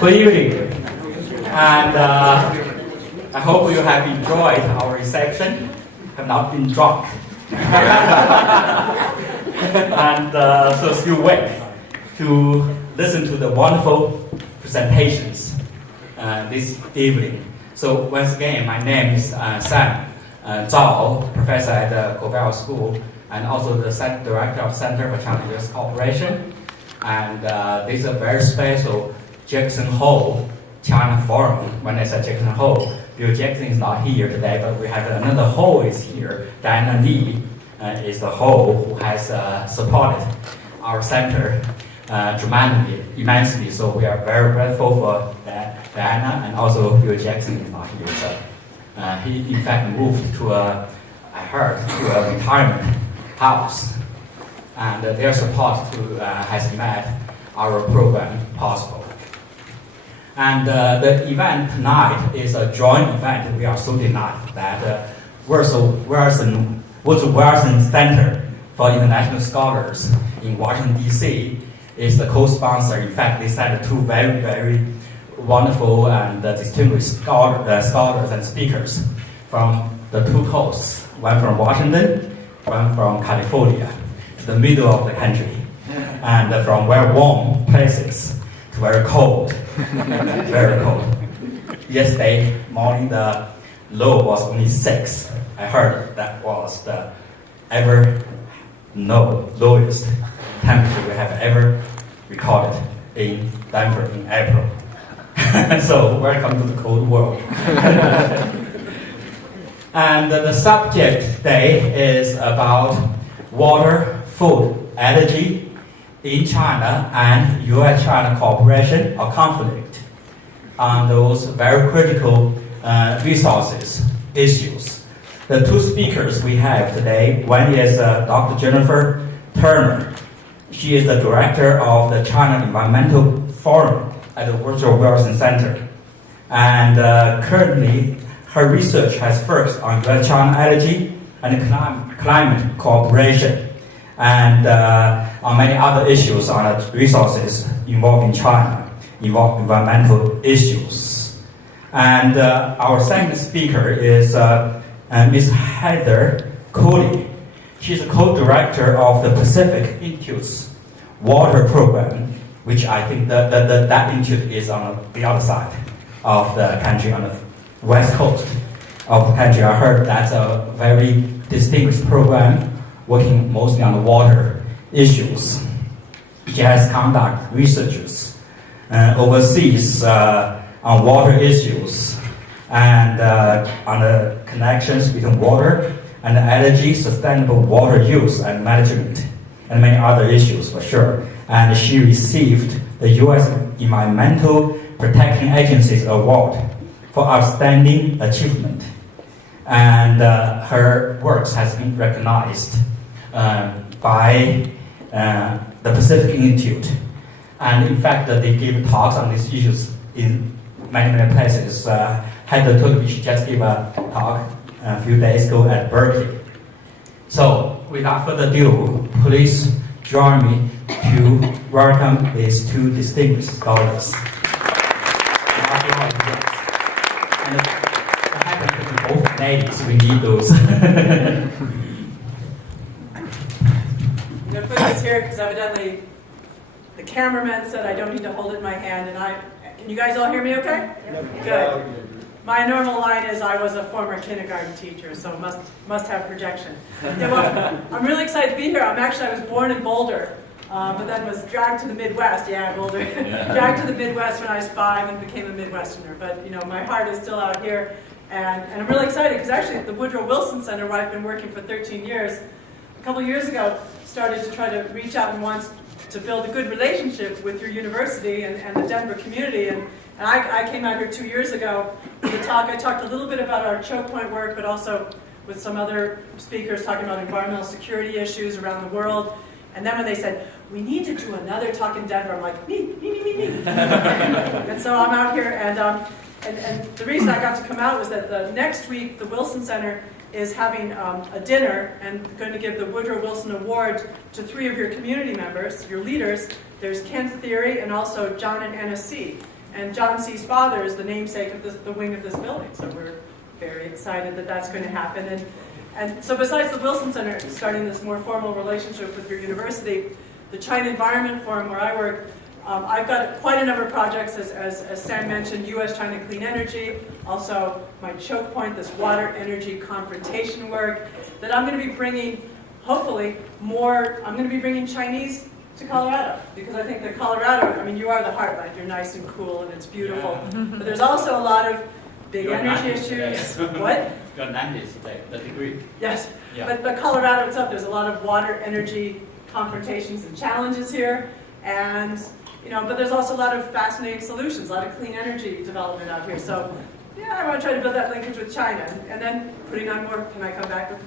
Good evening, and I hope you have enjoyed our reception, have not been drunk, and so still wait to listen to the wonderful presentations this evening. So once again, my name is Sam Zhao, professor at the Korbel School, and also the director of Center for China-U.S Cooperation. And this is a very special Jackson Hole China Forum. When I say Jackson Hole, Bill Jackson is not here today, but we have another Hole is here. Diana Lee is the Hole who has supported our center tremendously, immensely. So we are very grateful for Diana, and also Bill Jackson is not here. So he in fact moved to I heard, to a retirement house. And their support has made our program possible. And the event tonight is a joint event. We are so delighted that Woodrow Wilson Center for International Scholars in Washington, D.C. is the co-sponsor. In fact, they sent two very, very wonderful and distinguished scholars and speakers from the two coasts, one from Washington, one from California, the middle of the country, and from very warm places to very cold, very cold. Yesterday morning, the low was only 6. I heard that was the lowest temperature we have ever recorded in Denver in April. So welcome to the cold world. And the subject today is about water, food, energy in China and U.S. China cooperation or conflict on those very critical resources issues. The two speakers we have today, one is Dr. Jennifer Turner. She is the director of the China Environmental Forum at the Woodrow Wilson Center. And currently, her research has focused on U.S. China energy and climate cooperation, and on many other issues on resources involving China, environmental issues. And our second speaker is Ms. Heather Cooley. She's a co-director of the Pacific Institute's water program, which I think that institute is on the other side of the country, on the west coast of the country. I heard that's a very distinguished program working mostly on the water issues. She has conducted researches overseas on water issues and on the connections between water and energy, sustainable water use and management, and many other issues for sure. And she received the U.S. Environmental Protection Agency's award for outstanding achievement. And her works has been recognized by the Pacific Institute. And in fact, they give talks on these issues in many, many places. Heather told me she just gave a talk a few days ago at Berkeley. So without further ado, please join me to welcome these two distinguished scholars. And both ladies, we need those. I'm going to put this here because evidently the cameraman said I don't need to hold it in my hand. And can you guys all hear me okay? Yep. Good. My normal line is I was a former kindergarten teacher, so must have projection. Yeah, well, I'm really excited to be here. I was born in Boulder, but then was dragged to the Midwest. Yeah, Boulder. Dragged to the Midwest when I was 5 and became a Midwesterner. But my heart is still out here. And I'm really excited because actually at the Woodrow Wilson Center, where I've been working for 13 years, a couple of years ago, started to try to reach out and want to build a good relationship with your university and the Denver community. And I came out here 2 years ago with a talk. I talked a little bit about our choke point work, but also with some other speakers talking about environmental security issues around the world. And then when they said, we need to do another talk in Denver, I'm like, me. And so I'm out here, and the reason I got to come out was that the next week, the Wilson Center is having a dinner and going to give the Woodrow Wilson Award to 3 of your community members, your leaders. There's Ken Theory and also John and Anna C. And John C.'s father is the namesake of the wing of this building, so we're very excited that that's going to happen. And so besides the Wilson Center starting this more formal relationship with your university, the China Environment Forum where I work, I've got quite a number of projects, as Sam mentioned, U.S. China Clean Energy, also my choke point, this water energy confrontation work, that I'm going to be bringing, hopefully, I'm going to be bringing Chinese to Colorado, because I think that Colorado, I mean, you are the heartland, you're nice and cool and it's beautiful, but there's also a lot of big energy issues. What? Your 90s today, the degree. Yes, Yeah. but Colorado itself, there's a lot of water energy confrontations and challenges here, and but there's also a lot of fascinating solutions, a lot of clean energy development out here. So, yeah, I want to try to build that linkage with China, and then putting on more. Can I come back with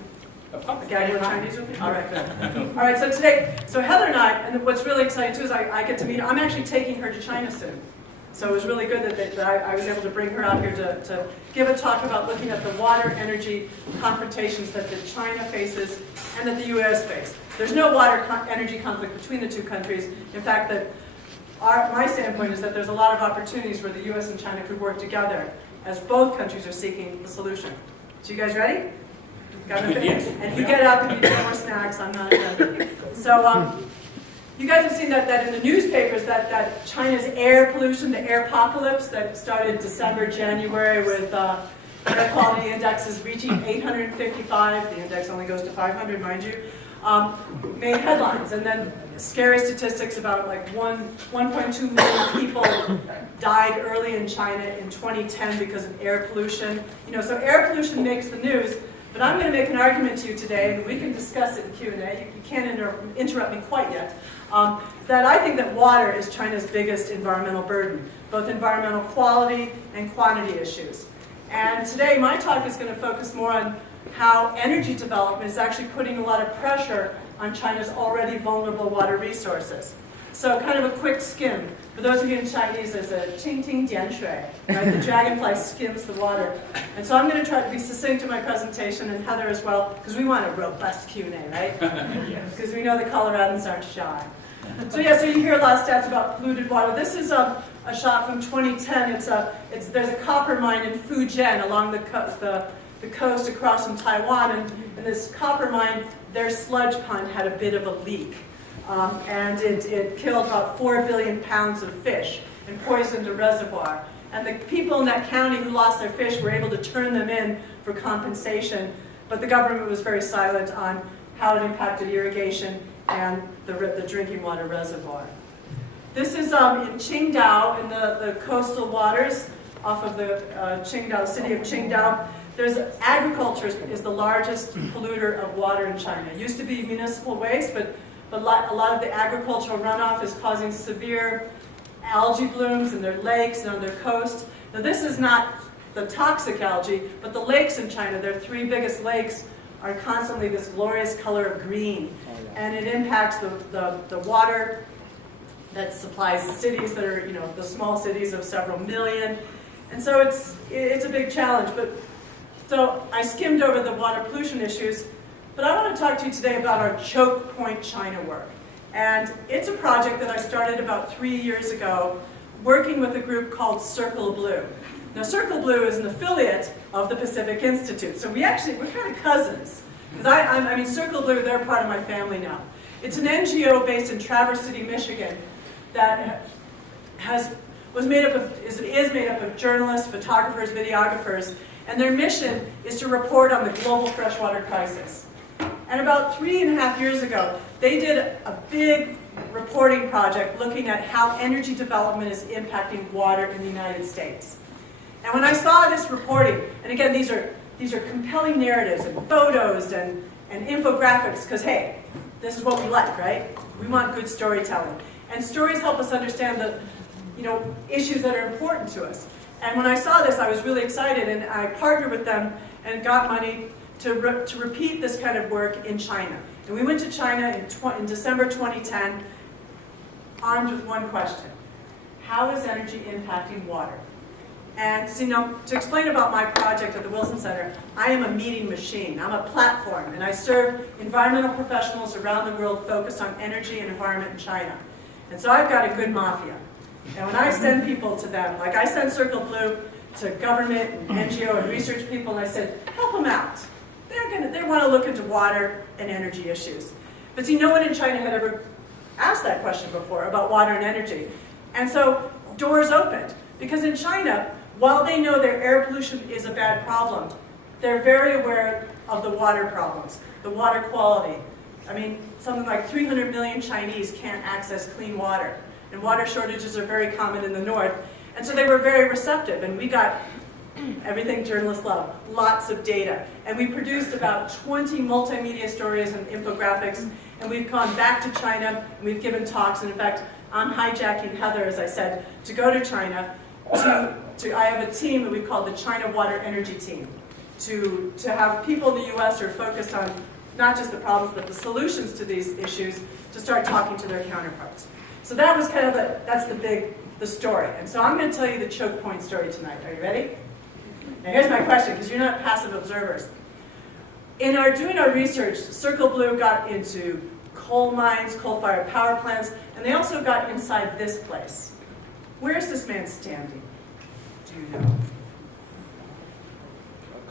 a gag with Chinese with me? All right, good. All right, so today, Heather and I, and what's really exciting too is I get to meet. I'm actually taking her to China soon. So it was really good that I was able to bring her out here to give a talk about looking at the water energy confrontations that China faces and that the U.S. face. There's no water energy conflict between the two countries. In fact, my standpoint is that there's a lot of opportunities where the U.S. and China could work together as both countries are seeking the solution. So you guys ready? Got it? Yes. And if you get up and you get more snacks, I'm not offended. So you guys have seen that in the newspapers, that China's air pollution, the air apocalypse that started December, January with air quality indexes reaching 855. The index only goes to 500, mind you. Made headlines, and then scary statistics about like 1.2 million people died early in China in 2010 because of air pollution. So air pollution makes the news, but I'm going to make an argument to you today, and we can discuss it in Q&A. You can't interrupt me quite yet. That I think that water is China's biggest environmental burden, both environmental quality and quantity issues. And today my talk is going to focus more on how energy development is actually putting a lot of pressure on China's already vulnerable water resources. So kind of a quick skim. For those of you in Chinese, there's a qing ting dian shui, right? The dragonfly skims the water. And so I'm going to try to be succinct in my presentation, and Heather as well, because we want a robust Q&A, right? Because we know the Coloradans aren't shy. So you hear a lot of stats about polluted water. This is a shot from 2010. There's a copper mine in Fujian along the coast across from Taiwan, and this copper mine, their sludge pond had a bit of a leak. And it killed about 4 billion pounds of fish and poisoned a reservoir. And the people in that county who lost their fish were able to turn them in for compensation, but the government was very silent on how it impacted irrigation and the drinking water reservoir. This is in Qingdao, in the coastal waters off of the city of Qingdao. Agriculture is the largest polluter of water in China. It used to be municipal waste, but a lot of the agricultural runoff is causing severe algae blooms in their lakes and on their coast. Now this is not the toxic algae, but the lakes in China, their 3 biggest lakes, are constantly this glorious color of green. And it impacts the water that supplies cities that are, the small cities of several million. And so it's a big challenge. So I skimmed over the water pollution issues, but I want to talk to you today about our choke point China work. And it's a project that I started about 3 years ago, working with a group called Circle Blue. Now Circle Blue is an affiliate of the Pacific Institute, so we're kind of cousins. Because Circle Blue, they're part of my family now. It's an NGO based in Traverse City, Michigan, that is made up of journalists, photographers, videographers, and their mission is to report on the global freshwater crisis. And about 3.5 years ago, they did a big reporting project looking at how energy development is impacting water in the United States. And when I saw this reporting, and again, these are compelling narratives and photos and infographics, because hey, this is what we like, right? We want good storytelling. And stories help us understand the issues that are important to us. And when I saw this, I was really excited, and I partnered with them and got money to repeat this kind of work in China. And we went to China in December 2010, armed with one question: how is energy impacting water? And to explain about my project at the Wilson Center, I am a meeting machine. I'm a platform, and I serve environmental professionals around the world focused on energy and environment in China. And so I've got a good mafia. And when I send people to them, like I send Circle Blue to government and NGO and research people, and I said, help them out. They want to look into water and energy issues. But see, no one in China had ever asked that question before about water and energy. And so doors opened. Because in China, while they know their air pollution is a bad problem, they're very aware of the water problems, the water quality. I mean, something like 300 million Chinese can't access clean water. And water shortages are very common in the north. And so they were very receptive. And we got everything journalists love, lots of data. And we produced about 20 multimedia stories and infographics. And we've gone back to China, and we've given talks. And in fact, I'm hijacking Heather, as I said, to go to China. I have a team that we've called the China Water Energy Team, to have people in the U.S. who are focused on not just the problems, but the solutions to these issues, to start talking to their counterparts. So that was kind of the story. And so I'm going to tell you the choke point story tonight. Are you ready? Now here's my question, because you're not passive observers. In doing our research, Circle Blue got into coal mines, coal-fired power plants, and they also got inside this place. Where is this man standing? Do you know?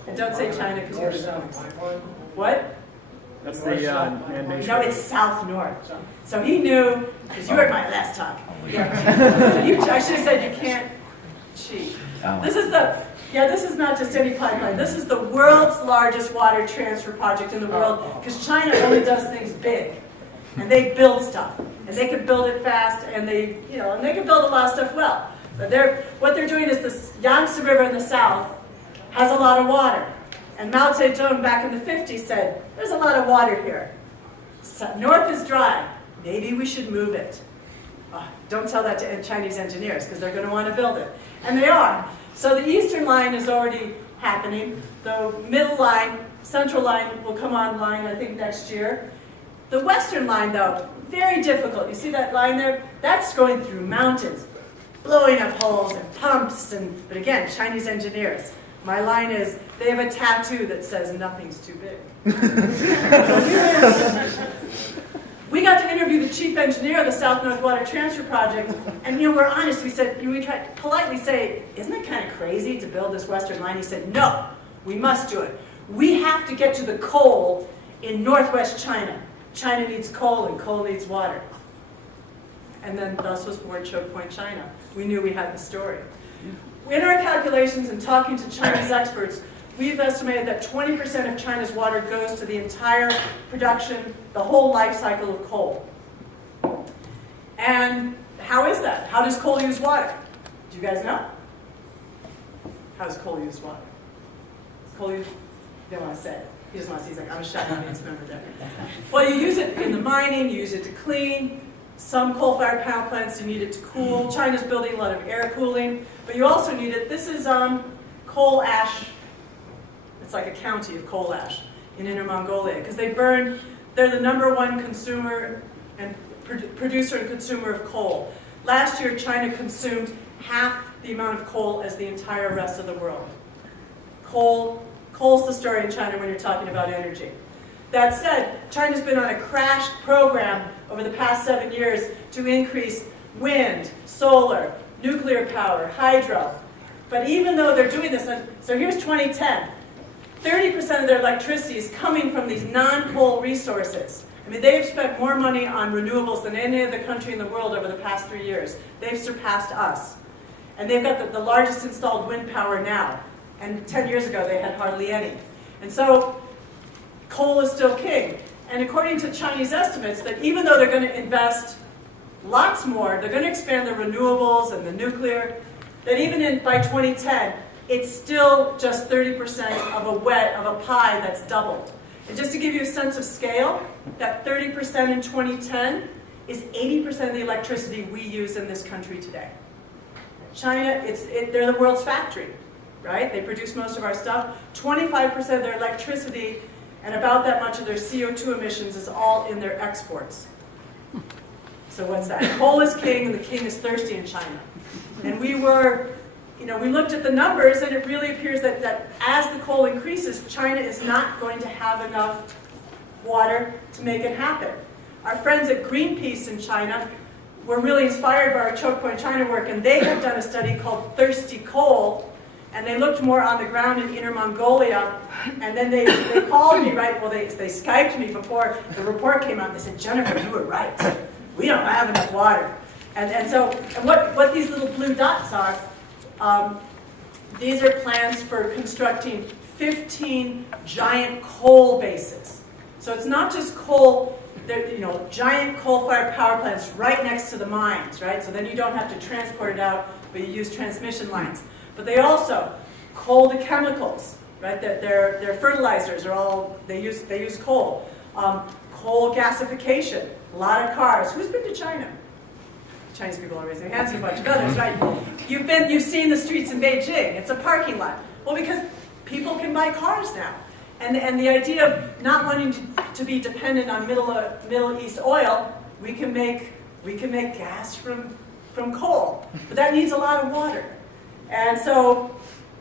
And don't say China because you're zones. What? That's the man-made. No, it's south-north. So he knew, because you heard my last talk. Yeah. I should have said you can't cheat. This is not just any pipeline. This is the world's largest water transfer project in the world, because China only does things big. And they build stuff. And they can build it fast, and they can build a lot of stuff well. But what they're doing is this Yangtze River in the south has a lot of water. And Mao Zedong back in the 50s said, there's a lot of water here. So north is dry. Maybe we should move it. Don't tell that to Chinese engineers, because they're going to want to build it. And they are. So the eastern line is already happening. The middle line, central line, will come online, I think, next year. The western line, though, very difficult. You see that line there? That's going through mountains, blowing up holes and pumps. But again, Chinese engineers. My line is, they have a tattoo that says nothing's too big. We got to interview the chief engineer of the South North Water Transfer Project, and we're honest. We tried to politely say, isn't it kind of crazy to build this western line? He said, no, we must do it. We have to get to the coal in northwest China. China needs coal, and coal needs water. And then thus was born Choke Point China. We knew we had the story. In our calculations and talking to Chinese experts, we've estimated that 20% of China's water goes to the entire production, the whole life cycle of coal. And how is that? How does coal use water? Do you guys know? How does coal use water? Coal use, they don't want to say it. He doesn't want to say, he's like, I'm a shy audience member there. Well, you use it in the mining, you use it to clean. Some coal-fired power plants, you need it to cool. China's building a lot of air cooling, but you also need it. This is coal ash. It's like a county of coal ash in Inner Mongolia, because they're the #1 consumer and producer and consumer of coal. Last year, China consumed half the amount of coal as the entire rest of the world. Coal's the story in China when you're talking about energy. That said, China's been on a crash program over the past 7 years to increase wind, solar, nuclear power, hydro. But even though they're doing this, so here's 2010, 30% of their electricity is coming from these non-coal resources. I mean, they've spent more money on renewables than any other country in the world over the past 3 years. They've surpassed us. And they've got the largest installed wind power now. And 10 years ago, they had hardly any. And so coal is still king. And according to Chinese estimates, that even though they're going to invest lots more, they're going to expand the renewables and the nuclear, that even by 2010, it's still just 30% of a pie that's doubled. And just to give you a sense of scale, that 30% in 2010 is 80% of the electricity we use in this country today. China, they're the world's factory, right? They produce most of our stuff. 25% of their electricity and about that much of their CO2 emissions is all in their exports. So what's that? Coal is king, and the king is thirsty in China. And we looked at the numbers, and it really appears that as the coal increases, China is not going to have enough water to make it happen. Our friends at Greenpeace in China were really inspired by our choke point China work, and they have done a study called Thirsty Coal, and they looked more on the ground in Inner Mongolia, and then they called me, right, well, they Skyped me before the report came out. They said, Jennifer, you were right. We don't have enough water. And what these little blue dots are, these are plans for constructing 15 giant coal bases. So it's not just coal, giant coal-fired power plants right next to the mines, right? So then you don't have to transport it out, but you use transmission lines. But they also, coal to chemicals, right? Their fertilizers are all, they use coal. Coal gasification, a lot of cars. Who's been to China? Chinese people are raising their hands, and a bunch of others, right? You've seen the streets in Beijing. It's a parking lot. Well, because people can buy cars now. And the idea of not wanting to be dependent on Middle East oil, we can make gas from coal. But that needs a lot of water. And so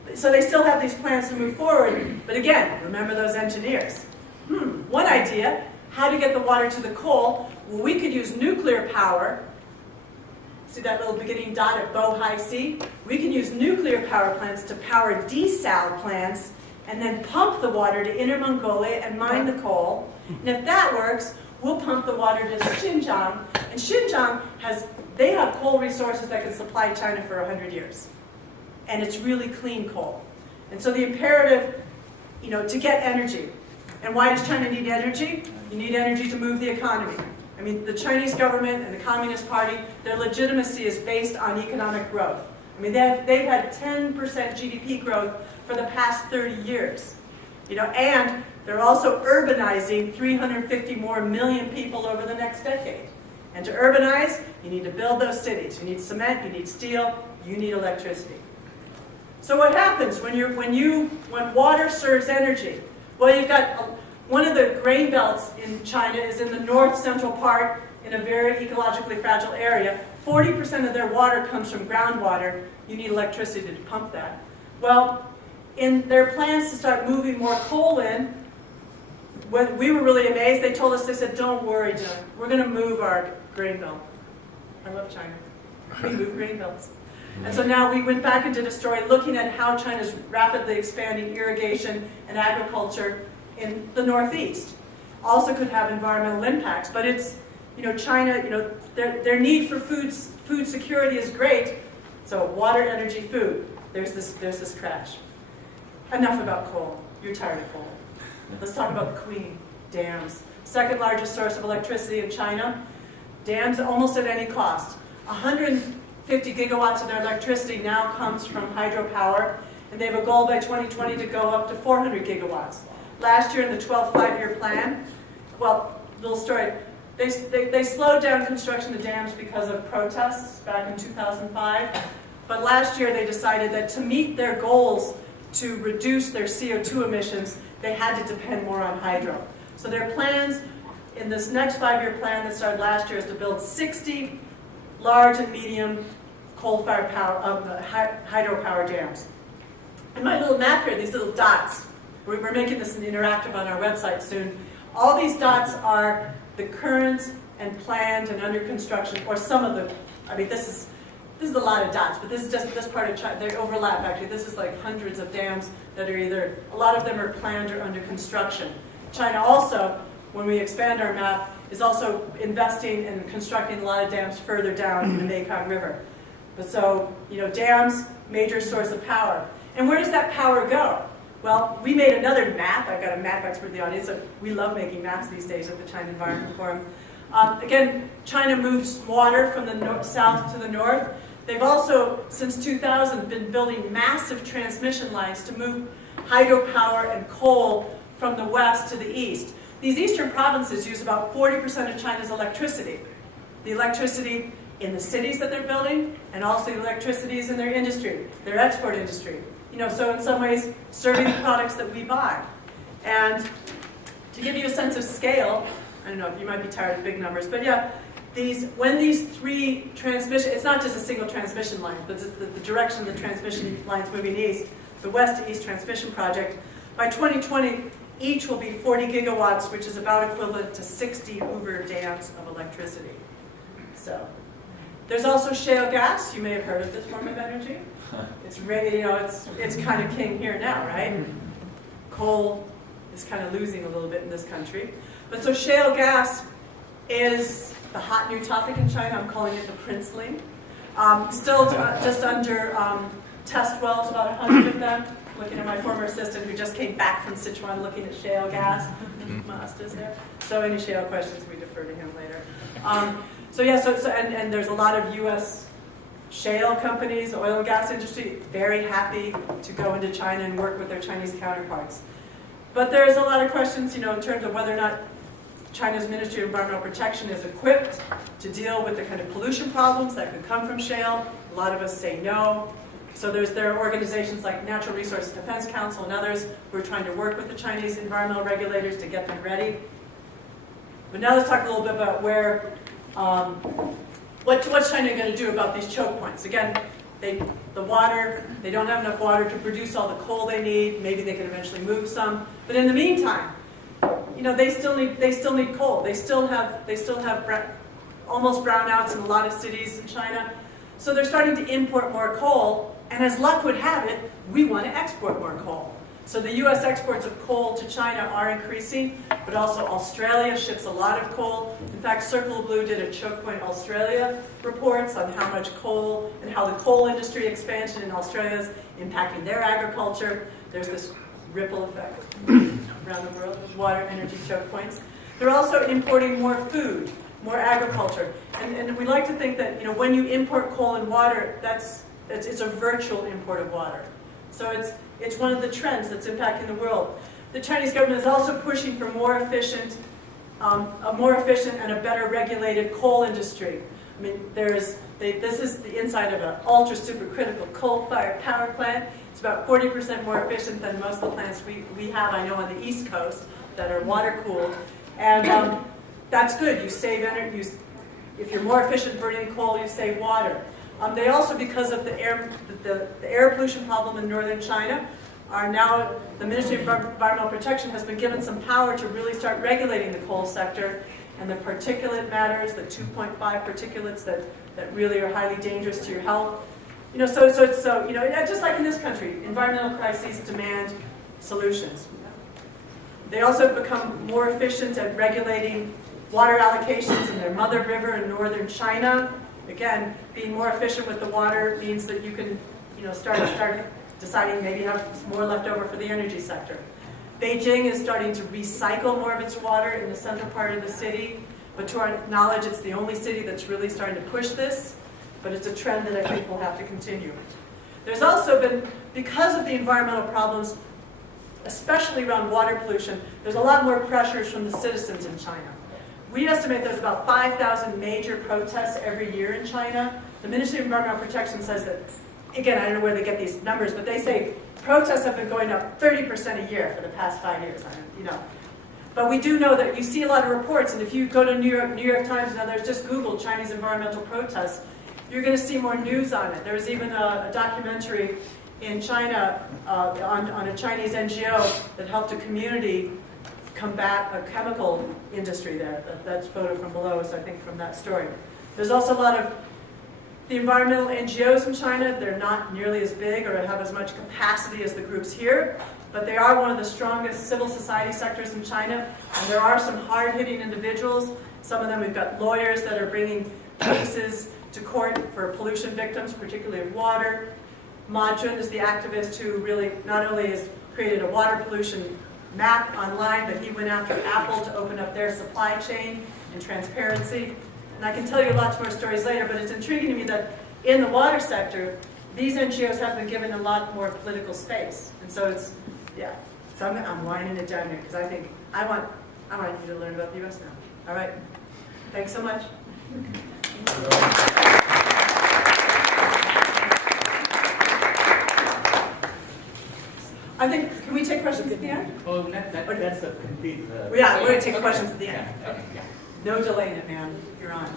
they still have these plans to move forward. But again, remember those engineers. One idea, how to get the water to the coal. Well, we could use nuclear power. See that little beginning dot at Bohai C? We can use nuclear power plants to power desal plants and then pump the water to Inner Mongolia and mine the coal. And if that works, we'll pump the water to Xinjiang. And Xinjiang they have coal resources that can supply China for 100 years. And it's really clean coal. And so the imperative, to get energy. And why does China need energy? You need energy to move the economy. I mean, the Chinese government and the Communist Party, their legitimacy is based on economic growth. I mean, they've had 10% GDP growth for the past 30 years. And they're also urbanizing 350 more million people over the next decade. And to urbanize, you need to build those cities. You need cement, you need steel, you need electricity. So what happens when water serves energy? Well, you've got one of the grain belts in China is in the north central part in a very ecologically fragile area. 40% of their water comes from groundwater. You need electricity to pump that. Well, in their plans to start moving more coal in, when we were really amazed, they told us, they said, don't worry, Jen, we're going to move our grain belt. I love China. We move grain belts. And so now we went back and did a story looking at how China's rapidly expanding irrigation and agriculture in the Northeast. Also could have environmental impacts, but it's, China, their need for food security is great. So water, energy, food. There's this crash. Enough about coal. You're tired of coal. Let's talk about the queen, dams. Second largest source of electricity in China. Dams almost at any cost. 150 gigawatts of their electricity now comes from hydropower, and they have a goal by 2020 to go up to 400 gigawatts. Last year in the 12th five-year plan, well, little story, they slowed down construction of dams because of protests back in 2005, but last year they decided that to meet their goals to reduce their CO2 emissions, they had to depend more on hydro. So their plans in this next five-year plan that started last year is to build 60 large and medium coal-fired hydropower dams. And my little map here, these little dots, we're making this interactive on our website soon. All these dots are the current and planned and under construction, or some of the, this is a lot of dots, but this is just this part of China. They overlap actually. This is like hundreds of dams that are either, a lot of them are planned or under construction. China also, when we expand our map, is also investing and constructing a lot of dams further down in the Mekong River. But so, dams, major source of power. And where does that power go? Well, we made another map. I've got a map expert in the audience, so we love making maps these days at the China Environment Forum. Again, China moves water from the south to the north. They've also, since 2000, been building massive transmission lines to move hydropower and coal from the west to the east. These eastern provinces use about 40% of China's electricity. The electricity in the cities that they're building, and also the electricities in their industry, their export industry. So in some ways, serving the products that we buy. And to give you a sense of scale, I don't know if you might be tired of big numbers, but yeah, when these three transmission, it's not just a single transmission line, but it's the direction of the transmission lines moving east, the west to east transmission project, by 2020, each will be 40 gigawatts, which is about equivalent to 60 Hoover dams of electricity. So There's also shale gas. You may have heard of this form of energy. It's really, it's kind of king here now, right? Coal is kind of losing a little bit in this country. But so shale gas is the hot new topic in China. I'm calling it the princeling. Still just under test wells, about 100 of them. Looking at my former assistant who just came back from Sichuan looking at shale gas. Master's there. So any shale questions, we defer to him later. So there's a lot of U.S. shale companies, oil and gas industry, very happy to go into China and work with their Chinese counterparts. But there's a lot of questions, in terms of whether or not China's Ministry of Environmental Protection is equipped to deal with the kind of pollution problems that could come from shale. A lot of us say no. So there are organizations like Natural Resources Defense Council and others who are trying to work with the Chinese environmental regulators to get them ready. But now let's talk a little bit about what's China going to do about these choke points. Again, they don't have enough water to produce all the coal they need. Maybe they can eventually move some. But in the meantime, they still need coal. They still have almost brownouts in a lot of cities in China. So they're starting to import more coal. And as luck would have it, we want to export more coal. So the U.S. exports of coal to China are increasing, but also Australia ships a lot of coal. In fact, Circle of Blue did a Choke Point Australia reports on how much coal and how the coal industry expansion in Australia is impacting their agriculture. There's this ripple effect around the world with water energy choke points. They're also importing more food, more agriculture. And we like to think that when you import coal and water, it's a virtual import of water. So it's one of the trends that's impacting the world. The Chinese government is also pushing for a more efficient and a better regulated coal industry. I mean, this is the inside of an ultra supercritical coal-fired power plant. It's about 40% more efficient than most of the plants we have, I know, on the East Coast that are water-cooled. And that's good. You save energy. If you're more efficient burning coal, you save water. They also, because of the air pollution problem in northern China, are now, the Ministry of Environmental Protection has been given some power to really start regulating the coal sector and the particulate matters, the 2.5 particulates that really are highly dangerous to your health. Just like in this country, environmental crises demand solutions. They also have become more efficient at regulating water allocations in their mother river in northern China. Again, being more efficient with the water means that you can, start deciding maybe have more left over for the energy sector. Beijing is starting to recycle more of its water in the central part of the city, but to our knowledge, it's the only city that's really starting to push this, but it's a trend that I think will have to continue. There's also been, because of the environmental problems, especially around water pollution, there's a lot more pressures from the citizens in China. We estimate there's about 5,000 major protests every year in China. The Ministry of Environmental Protection says that, again, I don't know where they get these numbers, but they say protests have been going up 30% a year for the past 5 years. But we do know that you see a lot of reports, and if you go to New York Times and others, just Google Chinese environmental protests, you're going to see more news on it. There was even a documentary in China on a Chinese NGO that helped a community combat a chemical industry there. That's a photo from below, so I think from that story. There's also a lot of the environmental NGOs in China. They're not nearly as big or have as much capacity as the groups here, but they are one of the strongest civil society sectors in China, and there are some hard-hitting individuals. Some of them, we've got lawyers that are bringing cases to court for pollution victims, particularly of water. Ma Jun is the activist who really not only has created a water pollution map online, but he went after Apple to open up their supply chain and transparency. And I can tell you lots more stories later, but it's intriguing to me that in the water sector, these NGOs have been given a lot more political space. And so so I'm winding it down here because I think I want you to learn about the U.S. now. All right. Thanks so much. I think, can we take questions at the end? Oh, that's a complete... Yeah, we're going to take questions at the end. Okay, yeah. No delaying it, man. You're on.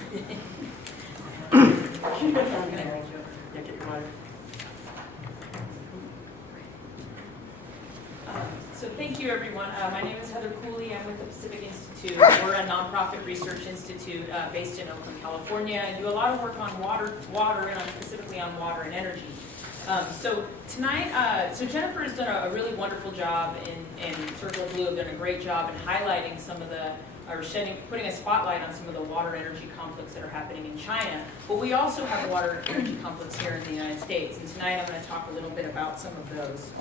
Yeah, get your water. So thank you, everyone. My name is Heather Cooley. I'm with the Pacific Institute. We're a nonprofit research institute based in Oakland, California, and do a lot of work on water, and specifically on water and energy. So tonight, Jennifer has done a really wonderful job, and Circle Blue have done a great job in highlighting some of the, putting a spotlight on some of the water energy conflicts that are happening in China. But we also have water energy conflicts here in the United States, and tonight I'm going to talk a little bit about some of those.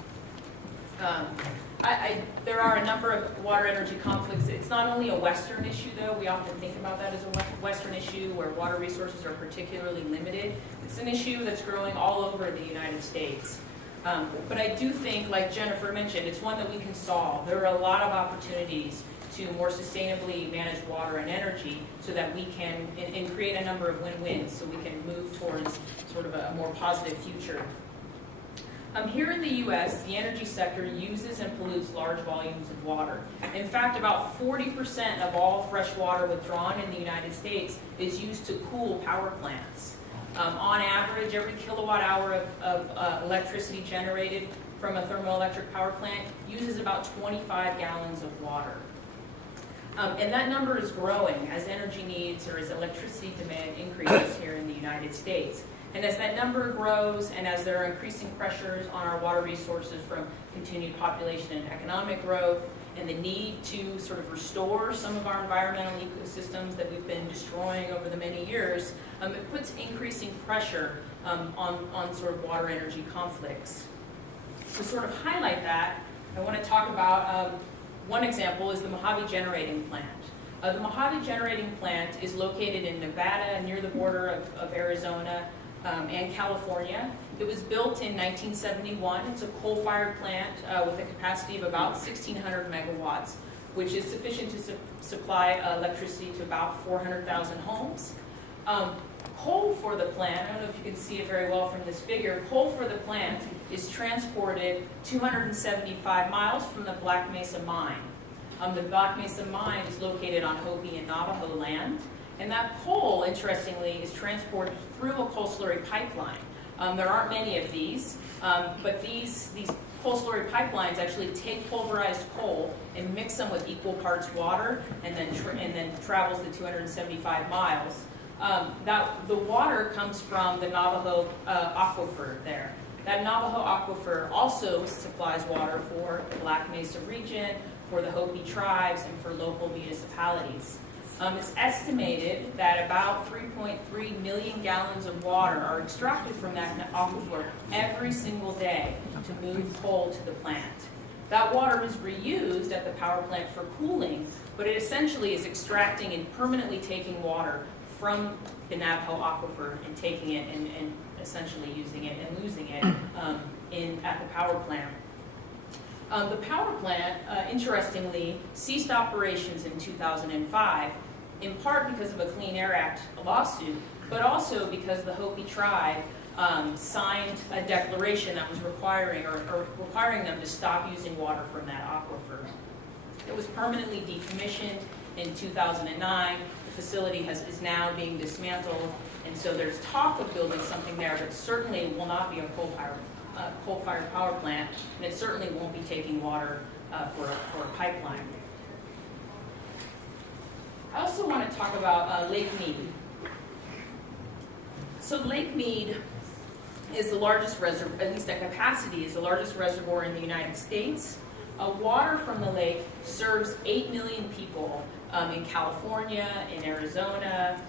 There are a number of water energy conflicts. It's not only a Western issue, though. We often think about that as a Western issue where water resources are particularly limited. It's an issue that's growing all over the United States. But I do think, like Jennifer mentioned, it's one that we can solve. There are a lot of opportunities to more sustainably manage water and energy so that we can and create a number of win-wins so we can move towards sort of a more positive future. Here in the U.S., the energy sector uses and pollutes large volumes of water. In fact, about 40% of all fresh water withdrawn in the United States is used to cool power plants. On average, every kilowatt hour of electricity generated from a thermoelectric power plant uses about 25 gallons of water. And that number is growing as energy needs or as electricity demand increases here in the United States. And as that number grows and as there are increasing pressures on our water resources from continued population and economic growth and the need to sort of restore some of our environmental ecosystems that we've been destroying over the many years, it puts increasing pressure on sort of water energy conflicts. To sort of highlight that, I want to talk about one example is the Mojave Generating Plant. The Mojave Generating Plant is located in Nevada near the border of Arizona and California. It was built in 1971. It's a coal-fired plant with a capacity of about 1,600 megawatts, which is sufficient to supply electricity to about 400,000 homes. Coal for the plant, I don't know if you can see it very well from this figure, coal for the plant is transported 275 miles from the Black Mesa mine. The Black Mesa mine is located on Hopi and Navajo land. And that coal, interestingly, is transported through a coal slurry pipeline. There aren't many of these, but these coal slurry pipelines actually take pulverized coal and mix them with equal parts water, and then travels the 275 miles. The water comes from the Navajo aquifer there. That Navajo aquifer also supplies water for the Black Mesa region, for the Hopi tribes, and for local municipalities. It's estimated that about 3.3 million gallons of water are extracted from that aquifer every single day to move coal to the plant. That water is reused at the power plant for cooling, but it essentially is extracting and permanently taking water from the Navajo aquifer and taking it and essentially using it and losing it at the power plant. The power plant, interestingly, ceased operations in 2005, in part because of a Clean Air Act lawsuit, but also because the Hopi tribe signed a declaration that was requiring them to stop using water from that aquifer. It was permanently decommissioned in 2009. The facility is now being dismantled, and so there's talk of building something there, but certainly will not be a coal-fired power plant, and it certainly won't be taking water for a pipeline. I also want to talk about Lake Mead. So Lake Mead is the largest reservoir, at least at capacity, is the largest reservoir in the United States. Water from the lake serves 8 million people in California, in Arizona,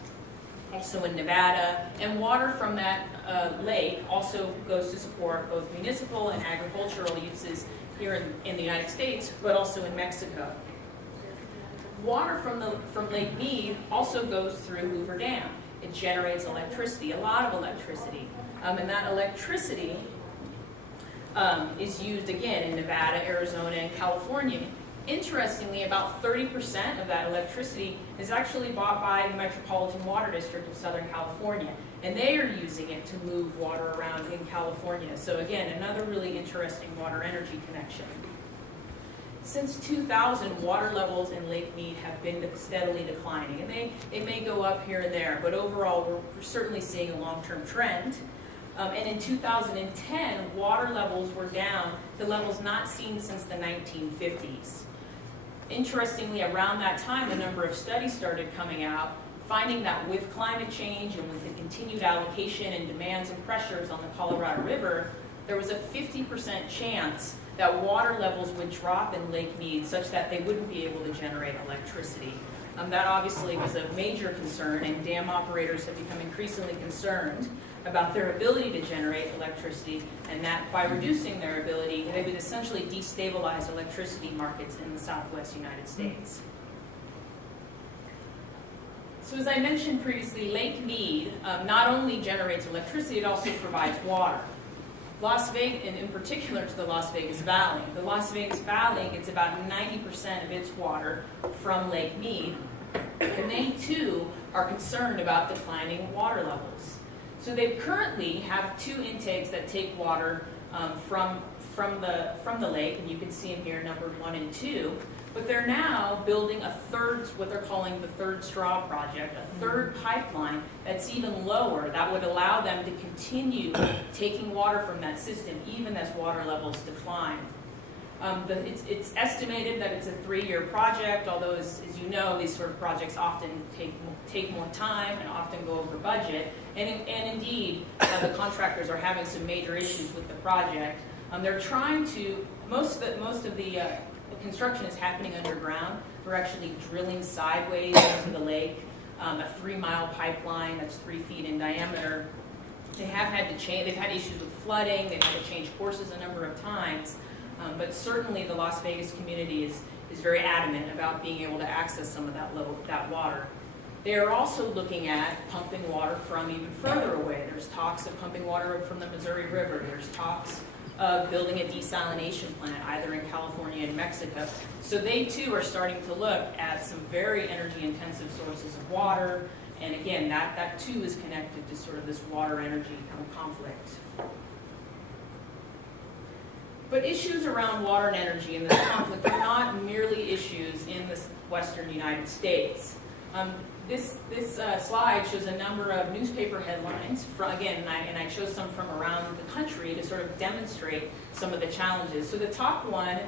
also in Nevada, and water from that lake also goes to support both municipal and agricultural uses here in the United States, but also in Mexico. Water from Lake Mead also goes through Hoover Dam. It generates electricity, a lot of electricity, and that electricity is used again in Nevada, Arizona, and California. Interestingly, about 30% of that electricity is actually bought by the Metropolitan Water District of Southern California, and they are using it to move water around in California. So again, another really interesting water energy connection. Since 2000, water levels in Lake Mead have been steadily declining, and they may go up here and there, but overall we're certainly seeing a long-term trend. And in 2010, water levels were down to levels not seen since the 1950s. Interestingly, around that time, a number of studies started coming out, finding that with climate change and with the continued allocation and demands and pressures on the Colorado River, there was a 50% chance that water levels would drop in Lake Mead such that they wouldn't be able to generate electricity. That obviously was a major concern, and dam operators have become increasingly concerned about their ability to generate electricity, and that by reducing their ability, they would essentially destabilize electricity markets in the Southwest United States. So as I mentioned previously, Lake Mead not only generates electricity, it also provides water. Las Vegas, and in particular to the Las Vegas Valley. The Las Vegas Valley gets about 90% of its water from Lake Mead, and they too are concerned about declining water levels. So they currently have two intakes that take water from the lake, and you can see them here, number 1 and 2. But they're now building a third, what they're calling the third straw project, a third pipeline that's even lower that would allow them to continue taking water from that system even as water levels decline. It's estimated that it's a 3-year project, although as you know, these sort of projects often take more time and often go over budget. And indeed, the contractors are having some major issues with the project. They're trying to, most of the construction is happening underground. We're actually drilling sideways into the lake, a 3-mile pipeline that's 3 feet in diameter. They have had to change, they've had issues with flooding, they've had to change courses a number of times, but certainly the Las Vegas community is very adamant about being able to access some of that water. They are also looking at pumping water from even further away. There's talks of pumping water from the Missouri River. There's talks of building a desalination plant either in California and Mexico. So they too are starting to look at some very energy intensive sources of water, and again that too is connected to sort of this water energy conflict. But issues around water and energy in this conflict are not merely issues in the western United States. This slide shows a number of newspaper headlines, and I chose some from around the country to sort of demonstrate some of the challenges. So the top one,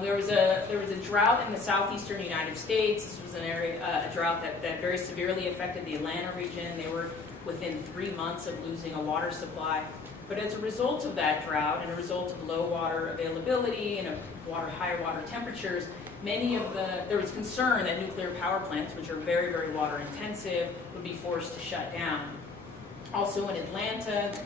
there was a drought in the southeastern United States. This was a drought that very severely affected the Atlanta region. They were within 3 months of losing a water supply. But as a result of that drought and a result of low water availability and higher water temperatures, there was concern that nuclear power plants, which are very, very water intensive, would be forced to shut down. Also in Atlanta,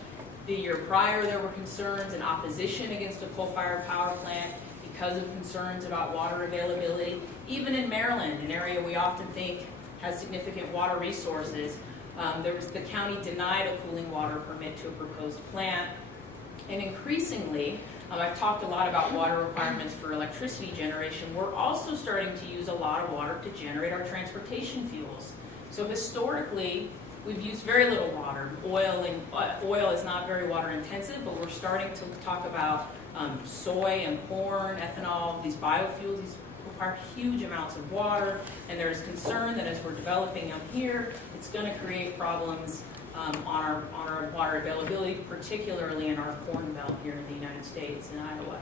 the year prior, there were concerns and opposition against a coal-fired power plant because of concerns about water availability. Even in Maryland, an area we often think has significant water resources, the county denied a cooling water permit to a proposed plant. And increasingly, I've talked a lot about water requirements for electricity generation. We're also starting to use a lot of water to generate our transportation fuels. So historically, we've used very little water. Oil is not very water intensive, but we're starting to talk about soy and corn, ethanol, these biofuels. These require huge amounts of water, and there's concern that as we're developing them here, it's going to create problems on our water availability, particularly in our corn belt here in the United States and Iowa.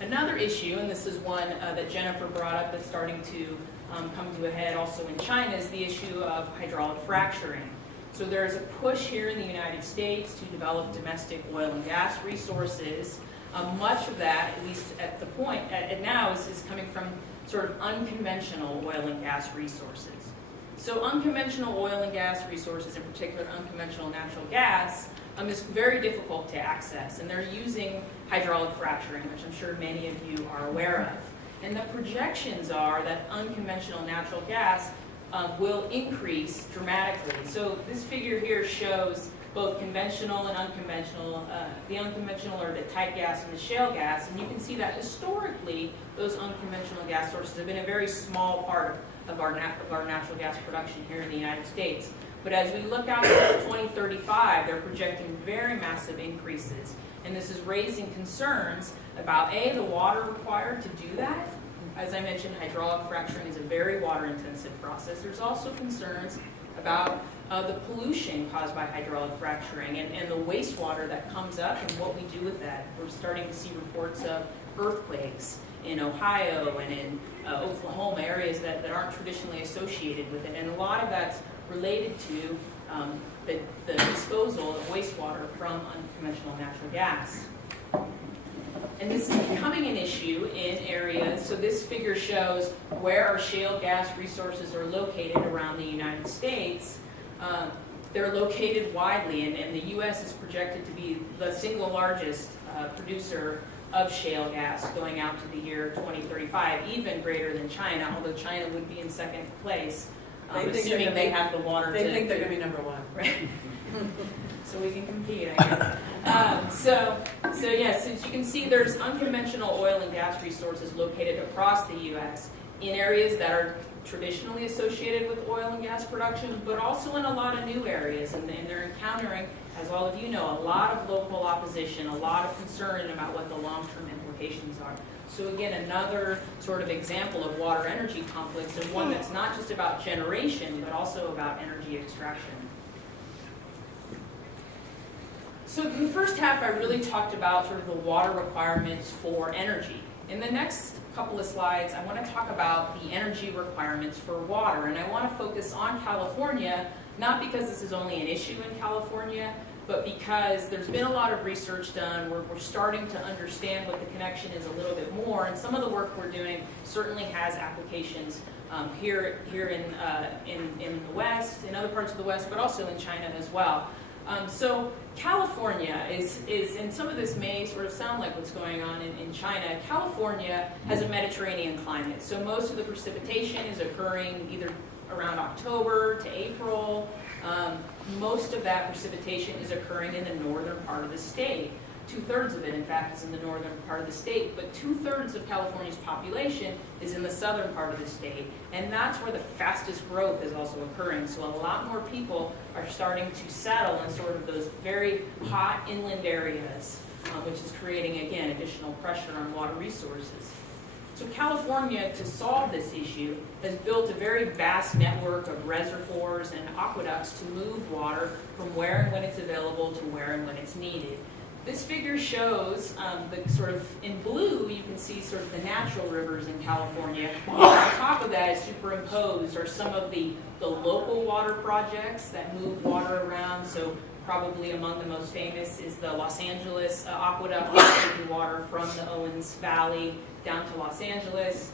Another issue, and this is one that Jennifer brought up that's starting to come to a head also in China, is the issue of hydraulic fracturing. So there's a push here in the United States to develop domestic oil and gas resources. Much of that, at least at the point now, is coming from sort of unconventional oil and gas resources. So unconventional oil and gas resources, in particular unconventional natural gas, is very difficult to access, and they're using hydraulic fracturing, which I'm sure many of you are aware of. And the projections are that unconventional natural gas will increase dramatically. So this figure here shows both conventional and unconventional. The unconventional are the tight gas and the shale gas, and you can see that historically those unconventional gas sources have been a very small part of our natural gas production here in the United States. But as we look out to 2035, they're projecting very massive increases, and this is raising concerns about the water required to do that. As I mentioned, hydraulic fracturing is a very water-intensive process. There's also concerns about the pollution caused by hydraulic fracturing and the wastewater that comes up and what we do with that. We're starting to see reports of earthquakes in Ohio and in Oklahoma, areas that aren't traditionally associated with it. And a lot of that's related to the disposal of wastewater from unconventional natural gas. And this is becoming an issue in areas, so this figure shows where our shale gas resources are located around the United States. They're located widely, and the U.S. is projected to be the single largest producer of shale gas going out to the year 2035, even greater than China, although China would be in second place, assuming they have the water. They think they're going to be number one. Right. So we can compete, I guess. So yes, as you can see, there's unconventional oil and gas resources located across the U.S. in areas that are traditionally associated with oil and gas production, but also in a lot of new areas. And they're encountering, as all of you know, a lot of local opposition, a lot of concern about what the long-term implications are. So again, another sort of example of water energy conflicts, and one that's not just about generation, but also about energy extraction. So in the first half, I really talked about sort of the water requirements for energy. In the next couple of slides, I want to talk about the energy requirements for water. And I want to focus on California, not because this is only an issue in California, but because there's been a lot of research done. We're starting to understand what the connection is a little bit more. And some of the work we're doing certainly has applications here in the West, in other parts of the West, but also in China as well. So California is, and some of this may sort of sound like what's going on in China. California has a Mediterranean climate, so most of the precipitation is occurring either around October to April. Most of that precipitation is occurring in the northern part of the state. 2/3 of it, in fact, is in the northern part of the state, but 2/3 of California's population is in the southern part of the state, and that's where the fastest growth is also occurring. So a lot more people are starting to settle in sort of those very hot inland areas, which is creating, again, additional pressure on water resources. So California, to solve this issue, has built a very vast network of reservoirs and aqueducts to move water from where and when it's available to where and when it's needed. This figure shows the sort of, in blue, you can see sort of the natural rivers in California. On top of that is superimposed are some of the local water projects that move water around. So probably among the most famous is the Los Angeles Aqueduct, taking water from the Owens Valley down to Los Angeles.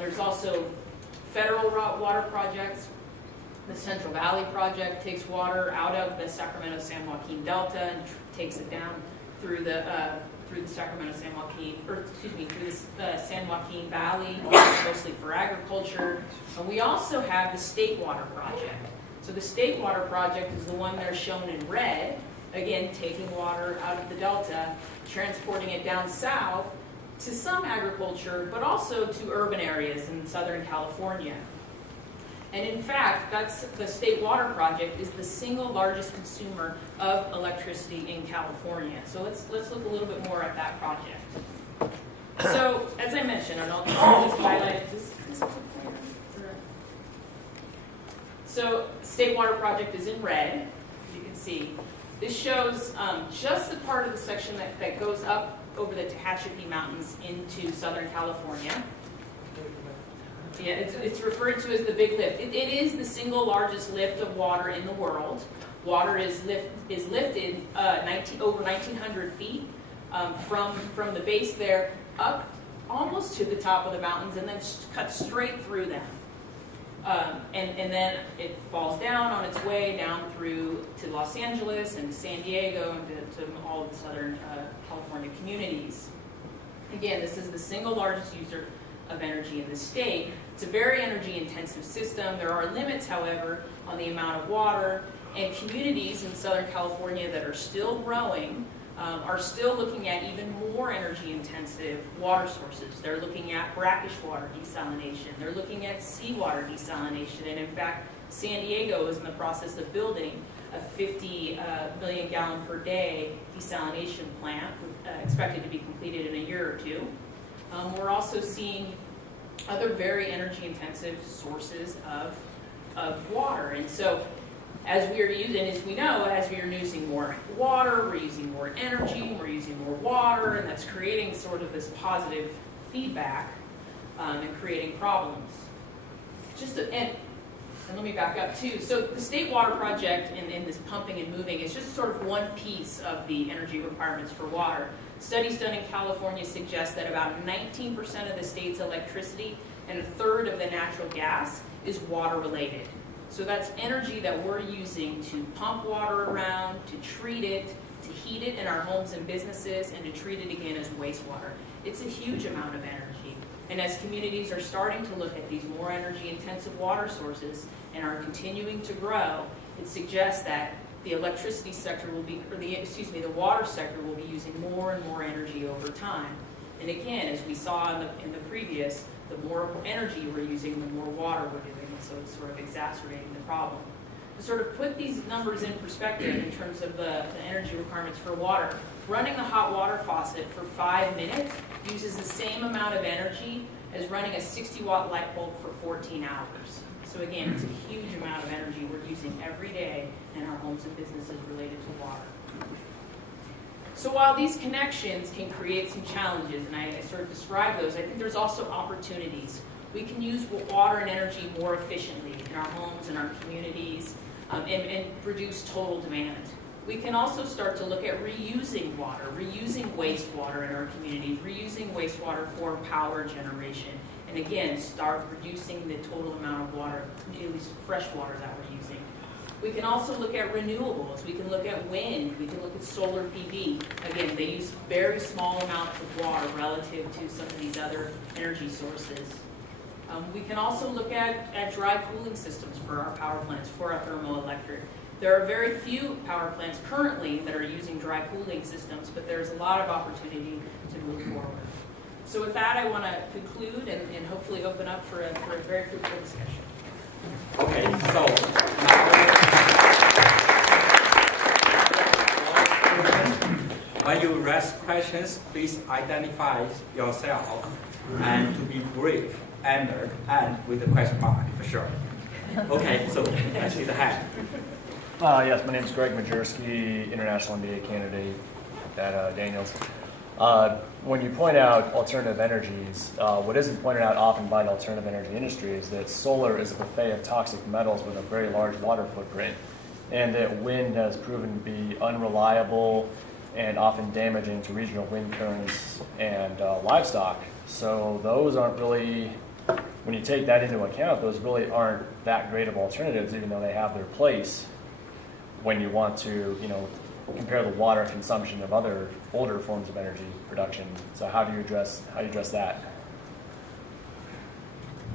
There's also federal water projects. The Central Valley Project takes water out of the Sacramento-San Joaquin Delta and takes it down through the Sacramento-San Joaquin, or excuse me, through the San Joaquin Valley, mostly for agriculture. And we also have the State Water Project. So the State Water Project is the one there shown in red, again, taking water out of the Delta, transporting it down south to some agriculture, but also to urban areas in Southern California. And in fact, that's the State Water Project is the single largest consumer of electricity in California. So let's look a little bit more at that project. So as I mentioned, and I'll just highlight this. So State Water Project is in red, you can see. This shows just the part of the section that goes up over the Tehachapi Mountains into Southern California. Yeah, it's referred to as the Big Lift. It is the single largest lift of water in the world. Water is lifted over 1,900 feet from the base there up almost to the top of the mountains, and then cut straight through them. And then it falls down on its way down through to Los Angeles and San Diego and to all of the Southern California communities. Again, this is the single largest user of energy in the state. It's a very energy intensive system. There are limits, however, on the amount of water, and communities in Southern California that are still growing are still looking at even more energy intensive water sources. They're looking at brackish water desalination. They're looking at seawater desalination. And in fact, San Diego is in the process of building a 50 million gallon per day desalination plant, expected to be completed in a year or two. We're also seeing other very energy intensive sources of water. And so As we are using, as we know, as we are using more water, we're using more energy, we're using more water, and that's creating sort of this positive feedback and creating problems. And let me back up too. So the State Water Project in this pumping and moving is just sort of one piece of the energy requirements for water. Studies done in California suggest that about 19% of the state's electricity and a third of the natural gas is water related. So that's energy that we're using to pump water around, to treat it, to heat it in our homes and businesses, and to treat it again as wastewater. It's a huge amount of energy. And as communities are starting to look at these more energy intensive water sources and are continuing to grow, it suggests that the electricity sector will be, the water sector will be using more and more energy over time. And again, as we saw in the previous, the more energy we're using, the more water we're doing. So it's sort of exacerbating the problem. To sort of put these numbers in perspective in terms of the energy requirements for water, running the hot water faucet for 5 minutes uses the same amount of energy as running a 60-watt light bulb for 14 hours. So again, it's a huge amount of energy we're using every day in our homes and businesses related to water. So while these connections can create some challenges, and I sort of describe those, I think there's also opportunities. We can use water and energy more efficiently in our homes and our communities and reduce total demand. We can also start to look at reusing water, reusing wastewater in our communities, reusing wastewater for power generation, and again, start reducing the total amount of water, at least fresh water that we're using. We can also look at renewables. We can look at wind. We can look at solar PV. Again, they use very small amounts of water relative to some of these other energy sources. We can also look at dry cooling systems for our power plants, for our thermoelectric. There are very few power plants currently that are using dry cooling systems, but there's a lot of opportunity to move forward. So with that, I want to conclude and hopefully open up for a very fruitful discussion. Okay, so now, when you raise questions, please identify yourself and to be brief. And with a question mark, for sure. Okay, so I see the hand. Yes, my name is Greg Majerski, International MBA candidate at Daniels. When you point out alternative energies, what isn't pointed out often by the alternative energy industry is that solar is a buffet of toxic metals with a very large water footprint, and that wind has proven to be unreliable and often damaging to regional wind currents and livestock. So those aren't really, when you take that into account, those really aren't that great of alternatives, even though they have their place when you want to, compare the water consumption of other older forms of energy production. So how do you address that?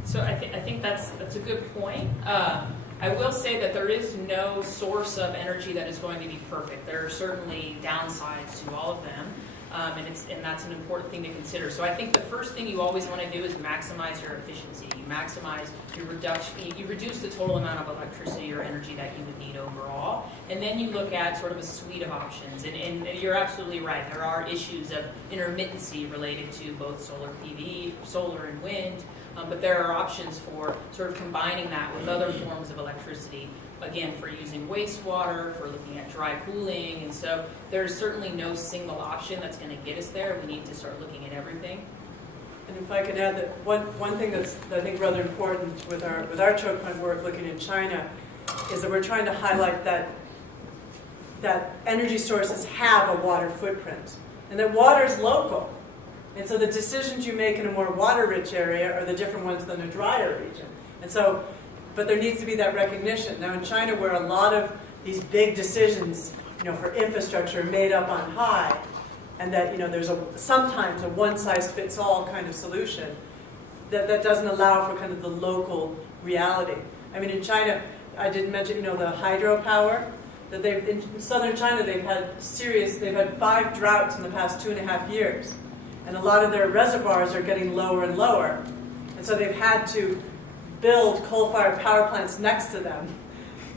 So I think that's a good point. I will say that there is no source of energy that is going to be perfect. There are certainly downsides to all of them. And that's an important thing to consider. So I think the first thing you always want to do is maximize your efficiency. You maximize your reduction. You reduce the total amount of electricity or energy that you would need overall. And then you look at sort of a suite of options. And you're absolutely right. There are issues of intermittency related to both solar PV, solar and wind. But there are options for sort of combining that with other forms of electricity. Again, for using wastewater, for looking at dry cooling, and so there's certainly no single option that's going to get us there. We need to start looking at everything. And if I could add that one thing that's I think rather important with our choke point work looking in China is that we're trying to highlight that energy sources have a water footprint and that water is local. And so the decisions you make in a more water-rich area are the different ones than a drier region. And so, but there needs to be that recognition. Now in China, where a lot of these big decisions, for infrastructure are made up on high, and that there's sometimes a one-size-fits-all kind of solution, that doesn't allow for kind of the local reality. I mean, in China, I didn't mention the hydropower. That in southern China they've had 5 droughts in the past 2.5 years. And a lot of their reservoirs are getting lower and lower. And so they've had to build coal-fired power plants next to them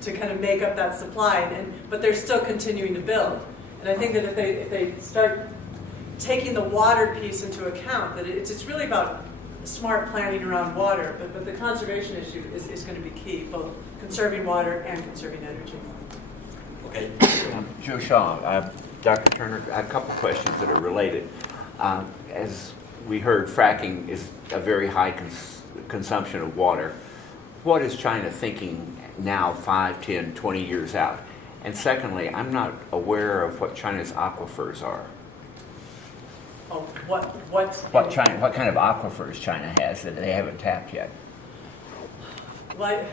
to kind of make up that supply. But they're still continuing to build. And I think that if they start taking the water piece into account, that it's really about smart planning around water, but the conservation issue is going to be key, both conserving water and conserving energy. Okay. Joe Shaw, Dr. Turner, a couple questions that are related. As we heard, fracking is a very high consumption of water. What is China thinking now, 5, 10, 20 years out? And secondly, I'm not aware of what China's aquifers are. Oh, what What kind of aquifers China has that they haven't tapped yet? Well,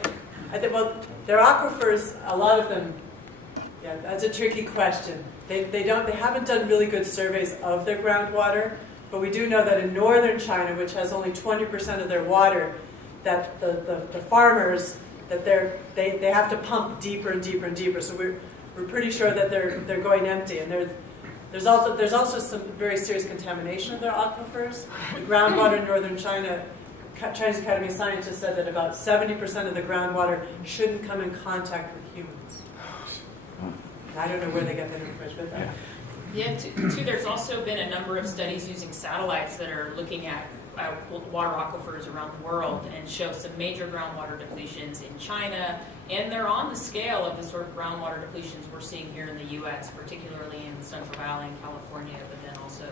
I think, well, their aquifers, a lot of them, yeah, that's a tricky question. They haven't done really good surveys of their groundwater, but we do know that in northern China, which has only 20% of their water, that the farmers, that they have to pump deeper and deeper and deeper. So we're pretty sure that they're going empty, and there's also some very serious contamination of their aquifers. The groundwater in northern China, Chinese Academy of Sciences said that about 70% of the groundwater shouldn't come in contact with humans. I don't know where they get that information, but Yeah, too, there's also been a number of studies using satellites that are looking at water aquifers around the world and show some major groundwater depletions in China, and they're on the scale of the sort of groundwater depletions we're seeing here in the U.S., particularly in the Central Valley in California, but then also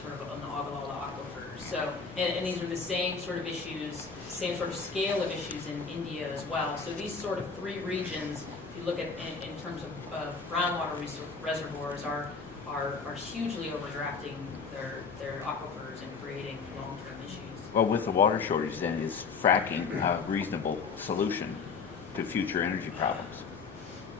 sort of on the Ogallala aquifers. So, and these are the same sort of issues, same sort of scale of issues in India as well. So these sort of three regions, if you look at in terms of groundwater reservoirs, are hugely overdrafting their aquifers and creating long-term issues. Well, with the water shortage, then, is fracking a reasonable solution to future energy problems?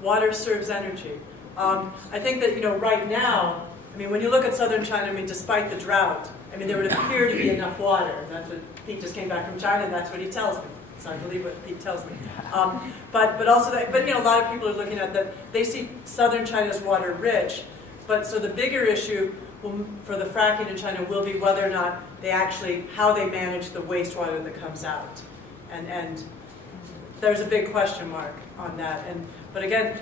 water serves energy. I think that, right now, when you look at southern China, despite the drought, there would appear to be enough water. That's what Pete just came back from China, and that's what he tells me. So I believe what Pete tells me. But also, a lot of people are looking at that. They see southern China as water rich, but so the bigger issue for the fracking in China will be whether or not how they manage the wastewater that comes out, and there's a big question mark on that. But again,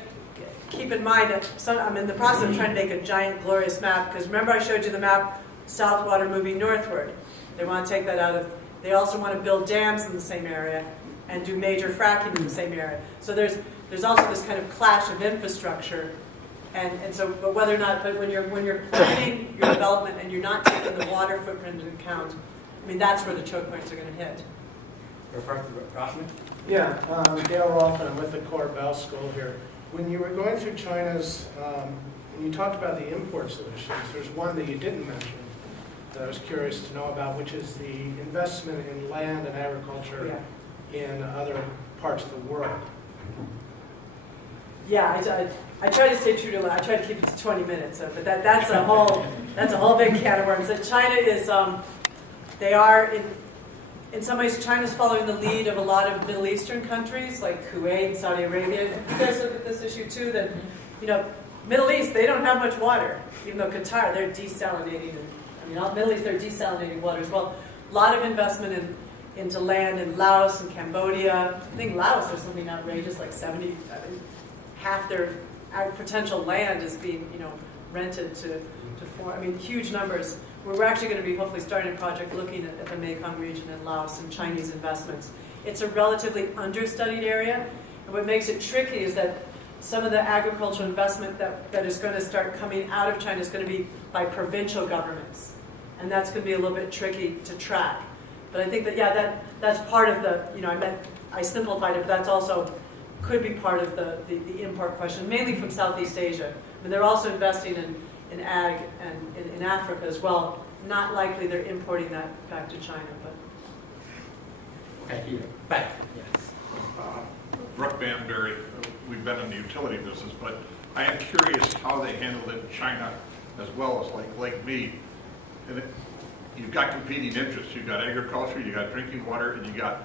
keep in mind that I'm in the process of trying to make a giant glorious map, because remember I showed you the map, south water moving northward. They want to take that out of. They also want to build dams in the same area and do major fracking in the same area. So there's also this kind of clash of infrastructure, and so but whether or not, but when you're planning your development and you're not taking the water footprint into account, that's where the choke points are going to hit. Yeah, Dale Rolfin, I'm with the Korbel School here. When you were going through China's, and you talked about the import solutions, there's one that you didn't mention that I was curious to know about, which is the investment in land and agriculture in other parts of the world. Yeah, I try to stay true to. I try to keep it to 20 minutes, but that's a whole big can of worms. That China is, they are in some ways, China's following the lead of a lot of Middle Eastern countries like Kuwait and Saudi Arabia. You guys look at this issue too. That Middle East, they don't have much water, even though Qatar, they're desalinating. Middle East, they're desalinating water as well. A lot of investment into land in Laos and Cambodia. I think Laos, there's something outrageous, like 70. Half their potential land is being, rented to form. Huge numbers. We're actually going to be hopefully starting a project looking at the Mekong region in Laos and Chinese investments. It's a relatively understudied area, and what makes it tricky is that some of the agricultural investment that is going to start coming out of China is going to be by provincial governments, and that's going to be a little bit tricky to track. But I think that that's part of the, I simplified it, but that's also could be part of the import question, mainly from Southeast Asia. They're also investing in ag and in Africa as well. Not likely they're importing that back to China, but. Okay, here, back. Yes. Brooke Banbury, we've been in the utility business, but I am curious how they handled it in China as well as like Lake Mead. And you've got competing interests. You've got agriculture, you got drinking water, and you got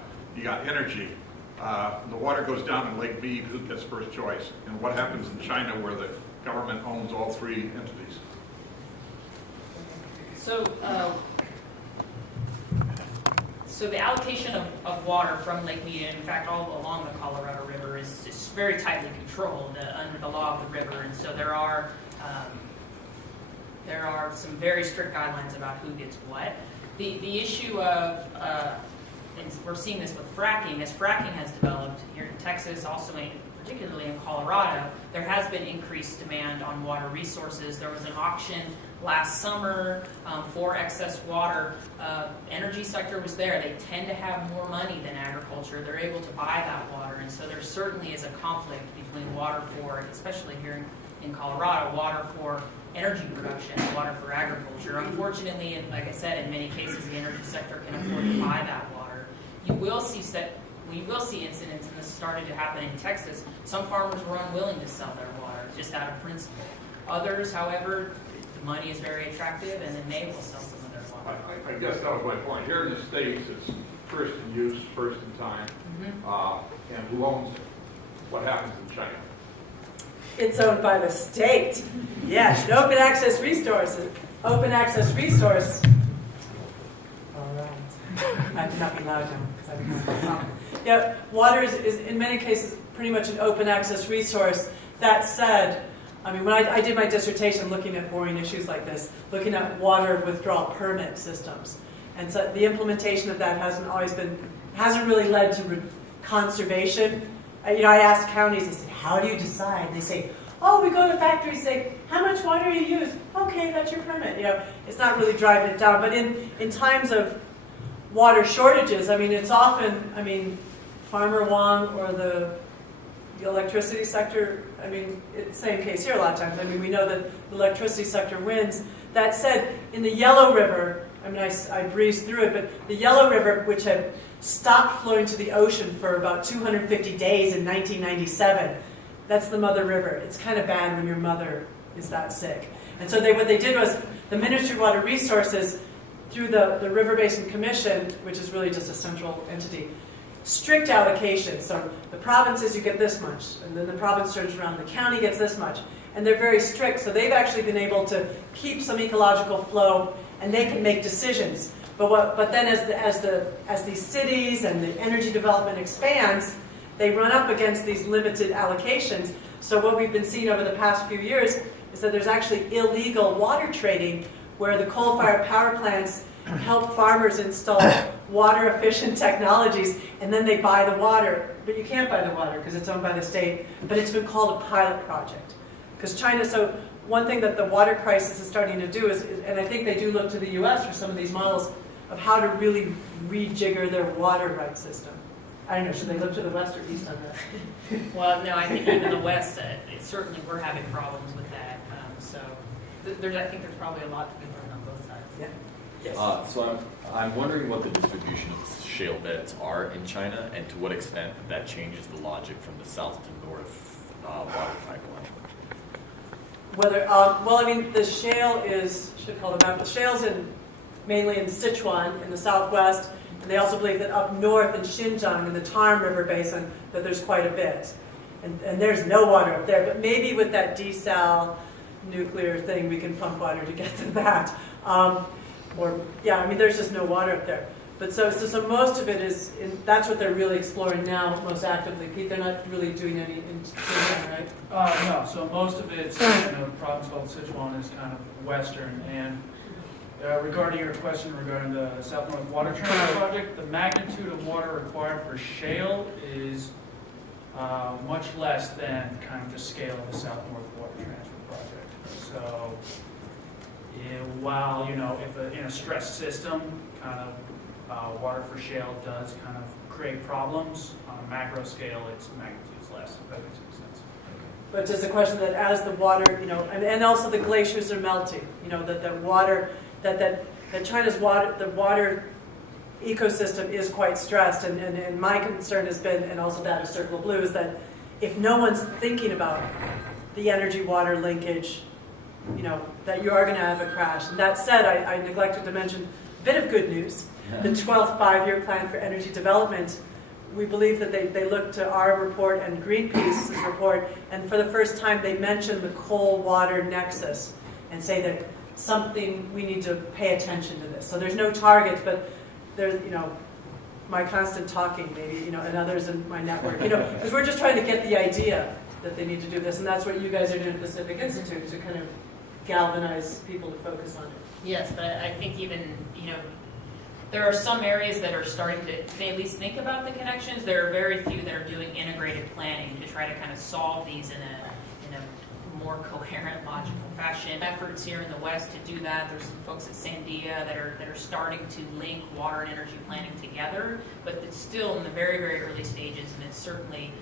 energy. The water goes down in Lake Mead, who gets first choice? And what happens in China where the government owns all three entities? So the allocation of water from Lake Mead, and in fact all along the Colorado River, is very tightly controlled under the law of the river, and so there are some very strict guidelines about who gets what. The issue of, and we're seeing this with fracking, as fracking has developed here in Texas, also particularly in Colorado, there has been increased demand on water resources. There was an auction last summer for excess water. Energy sector was there. They tend to have more money than agriculture. They're able to buy that water, and so there certainly is a conflict between water for, especially here in Colorado, water for energy production and water for agriculture. Unfortunately, and like I said, in many cases, the energy sector can afford to buy that water. You will see incidents, and this started to happen in Texas. Some farmers were unwilling to sell their water, just out of principle. Others, however, the money is very attractive, and then they will sell some of their water. I guess that was my point. Here in the States, it's first in use, first in time. And who owns it? What happens in China? It's owned by the state. Yes, an open access resource. Open access resource. All right. I cannot be loud now because I don't. Yeah, water is in many cases pretty much an open access resource. That said, I mean, when I did my dissertation looking at boring issues like this, looking at water withdrawal permit systems, and so the implementation of that hasn't really led to conservation. I asked counties, I said, how do you decide? And they say, oh, we go to factories, say, how much water you use? Okay, that's your permit. It's not really driving it down. But in times of water shortages, I mean, it's often, Farmer Wong or the electricity sector, it's the same case here a lot of times. We know that the electricity sector wins. That said, in the Yellow River, I breezed through it, but the Yellow River, which had stopped flowing to the ocean for about 250 days in 1997, that's the mother river. It's kind of bad when your mother is that sick. And so what they did was, the Ministry of Water Resources, through the River Basin Commission, which is really just a central entity, strict allocations. So the provinces, you get this much, and then the province turns around, the county gets this much. And they're very strict, so they've actually been able to keep some ecological flow, and they can make decisions. But then as these cities and the energy development expands, they run up against these limited allocations. So what we've been seeing over the past few years is that there's actually illegal water trading where the coal-fired power plants help farmers install water-efficient technologies, and then they buy the water. But you can't buy the water because it's owned by the state, but it's been called a pilot project. Because China, so one thing that the water crisis is starting to do is, and I think they do look to the U.S. for some of these models, of how to really rejigger their water rights system. I don't know, should they look to the west or east on that? Well, no, I think even the west, certainly we're having problems with that. I think there's probably a lot to be learned on both sides. Yeah. Yes. So I'm wondering what the distribution of shale beds are in China, and to what extent that changes the logic from the south to north water pipeline. The shale the shale's mainly in Sichuan in the southwest, and they also believe that up north in Xinjiang in the Tarn River Basin that there's quite a bit, and there's no water up there. But maybe with that desal nuclear thing, we can pump water to get to that. There's just no water up there. But so most of it is, that's what they're really exploring now most actively. Pete, they're not really doing any in Xinjiang, right? No, so most of it's, the province called Sichuan is kind of western. And regarding your question regarding the South North Water Transfer Project, the magnitude of water required for shale is much less than kind of the scale of the South North Water Transfer Project. So while, if in a stressed system, kind of water for shale does kind of create problems, on a macro scale, its magnitude is less, if that makes any sense. But just the question that as the water, and also the glaciers are melting, that the water, that China's water, the water ecosystem is quite stressed, and my concern has been, and also that of Circle of Blue, is that if no one's thinking about the energy-water linkage, that you are going to have a crash. And that said, I neglected to mention a bit of good news. The 12th five-year plan for energy development, we believe that they look to our report and Greenpeace's report, and for the first time they mention the coal-water nexus and say that we need to pay attention to this. So there's no targets, but there's, my constant talking maybe, and others in my network, because we're just trying to get the idea that they need to do this, and that's what you guys are doing at Pacific Institute, to kind of galvanize people to focus on it. Yes, but I think even, There are some areas that are starting to at least think about the connections. There are very few that are doing integrated planning to try to kind of solve these in a more coherent, logical fashion. Efforts here in the West to do that. There's some folks at Sandia that are starting to link water and energy planning together, but it's still in the very, very early stages, and it's certainly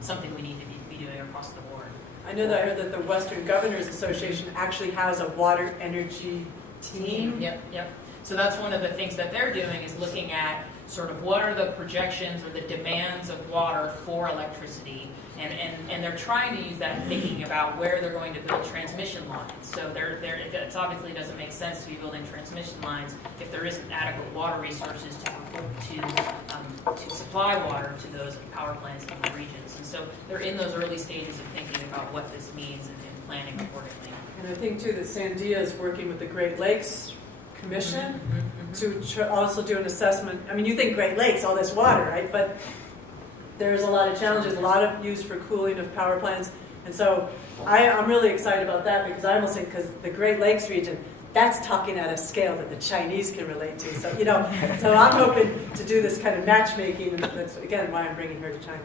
something we need to be doing across the board. I know that I heard that the Western Governors Association actually has a water energy team. Yep. So that's one of the things that they're doing is looking at sort of what are the projections or the demands of water for electricity, and they're trying to use that thinking about where they're going to build transmission lines. So it obviously doesn't make sense to be building transmission lines if there isn't adequate water resources to supply water to those power plants in the regions. And so they're in those early stages of thinking about what this means and planning accordingly. And I think too that Sandia is working with the Great Lakes Commission to also do an assessment. I mean, you think Great Lakes, all this water, right? But there's a lot of challenges, a lot of use for cooling of power plants. And so I'm really excited about that because I almost think because the Great Lakes region, that's talking at a scale that the Chinese can relate to. So, so I'm hoping to do this kind of matchmaking, and that's, again, why I'm bringing her to China.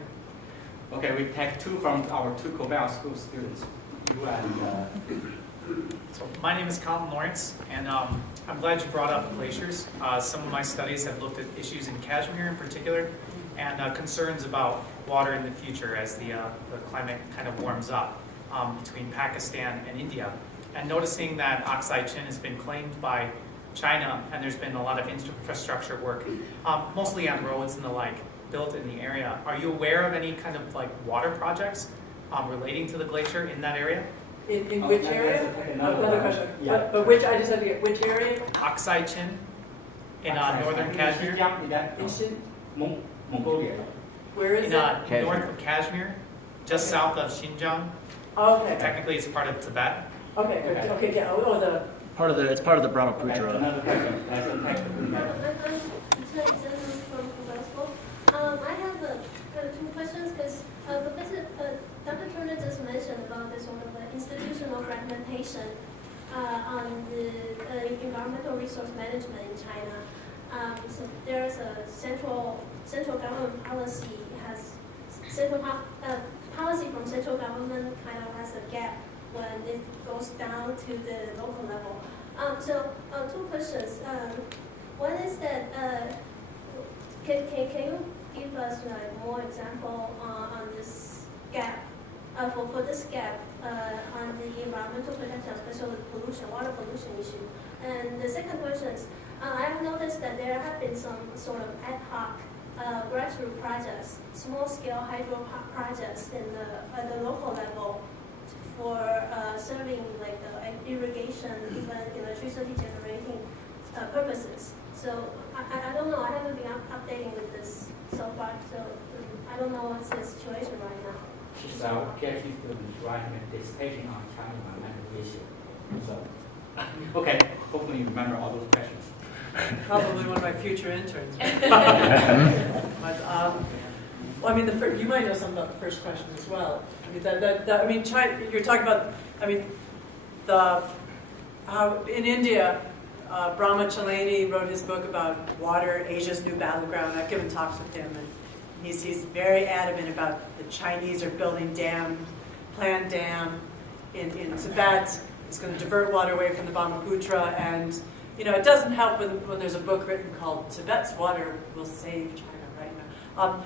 Okay, we take two from our two Korbel school students. You and So my name is Colin Lawrence, and I'm glad you brought up glaciers. Some of my studies have looked at issues in Kashmir in particular, and concerns about water in the future as the climate kind of warms up between Pakistan and India. And noticing that Oxide Chin has been claimed by China, and there's been a lot of infrastructure work, mostly on roads and the like, built in the area. Are you aware of any kind of like water projects relating to the glacier in that area? In which area? Another question. Yeah. But which, I just had to get, which area? Oxide Chin in northern Kashmir. Mongolia. Where is In it? north of Kashmir, just south of Xinjiang. Okay. Technically, it's part of Tibet. Okay, yeah. Oh, It's part of the Brahmaputra. Another question. I'm from Korbel School. I have two questions because Dr. Turner just mentioned about this sort of institutional fragmentation on the environmental resource management in China. So there's a central government policy policy from central government kind of has a gap when it goes down to the local level. So two questions. One is that can you give us more example on this gap for this gap on the environmental protection, especially pollution, water pollution issue? And the second question is, I have noticed that there have been some sort of ad hoc grassroots projects, small-scale hydro projects at the local level for serving like irrigation, even electricity generating purposes. So I don't know. I haven't been updating with this so far. So I don't know what's the situation right now. She's our PhD student writing a dissertation on China environmental issue. So, okay, hopefully you remember all those questions. probably one of my future interns. But, well, I mean, you might know something about the first question as well. I mean, China, you're talking about. I mean, how in India, Brahma Chalani wrote his book about water, Asia's new battleground. I've given talks with him, and he's very adamant about the Chinese are building planned dam in Tibet. It's going to divert water away from the Brahmaputra, and it doesn't help when there's a book written called "Tibet's Water Will Save China" right now.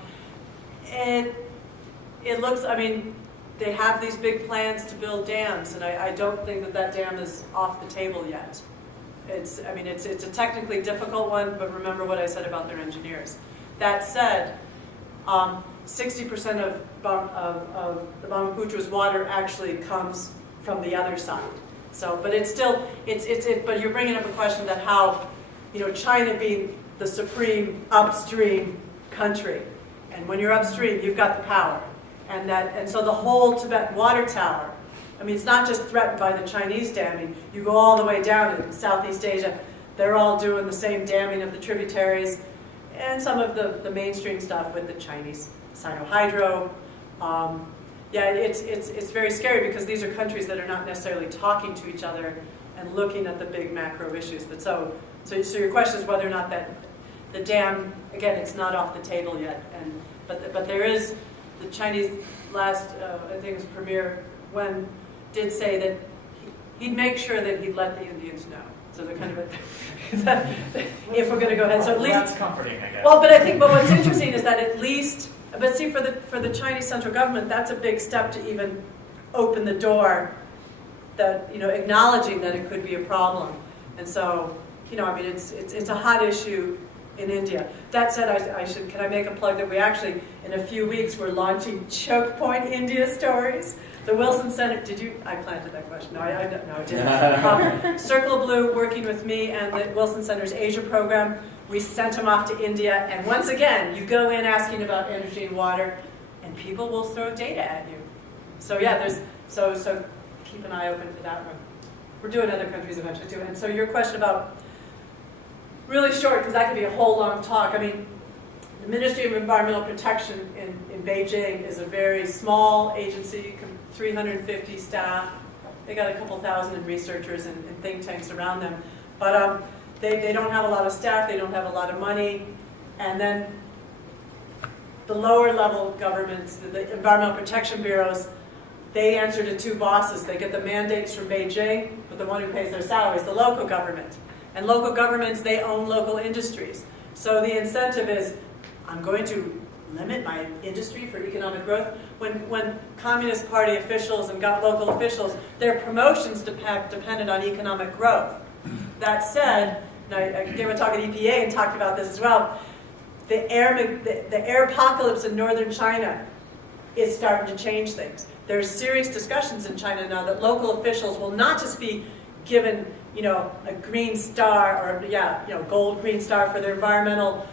And it looks, I mean, they have these big plans to build dams, and I don't think that dam is off the table yet. It's a technically difficult one, but remember what I said about their engineers. That said, 60% of the Brahmaputra's water actually comes from the other side. So, but it's still, but you're bringing up a question that how, China being the supreme upstream country, and when you're upstream, you've got the power, and so the whole Tibetan water tower. I mean, it's not just threatened by the Chinese damming. You go all the way down in Southeast Asia, they're all doing the same damming of the tributaries, and some of the mainstream stuff with the Chinese Sino-Hydro. Yeah, it's very scary because these are countries that are not necessarily talking to each other and looking at the big macro issues. But so your question is whether or not that the dam, again, it's not off the table yet. But there is, the Chinese last, I think it was Premier Wen, did say that he'd make sure that he'd let the Indians know. So they're kind of, if we're going to go ahead, so at least. That's comforting, I guess. Well, but I think, but what's interesting is that at least, but see, for the Chinese central government, that's a big step to even open the door, that, you know, acknowledging that it could be a problem. And so, you know, I mean, it's a hot issue in India. That said, can I make a plug that we actually, in a few weeks, we're launching Choke Point India Stories. The Wilson Center, I planted that question. No, I didn't. Circle of Blue, working with me and the Wilson Center's Asia program, we sent them off to India. And once again, you go in asking about energy and water, and people will throw data at you. So yeah, so keep an eye open for that one. We're doing other countries eventually too. And so your question about, really short, because that could be a whole long talk. I mean, the Ministry of Environmental Protection in Beijing is a very small agency, 350 staff. They got a couple thousand researchers and think tanks around them. But they don't have a lot of staff, they don't have a lot of money. And then the lower level governments, the environmental protection bureaus, they answer to two bosses. They get the mandates from Beijing, but the one who pays their salary is the local government. And local governments, they own local industries. So the incentive is, I'm going to limit my industry for economic growth. When Communist Party officials and local officials, their promotions depended on economic growth. That said, and I gave a talk at EPA and talked about this as well, the air apocalypse in northern China is starting to change things. There's serious discussions in China now that local officials will not just be given, you know, a green star or gold green star for their environmental,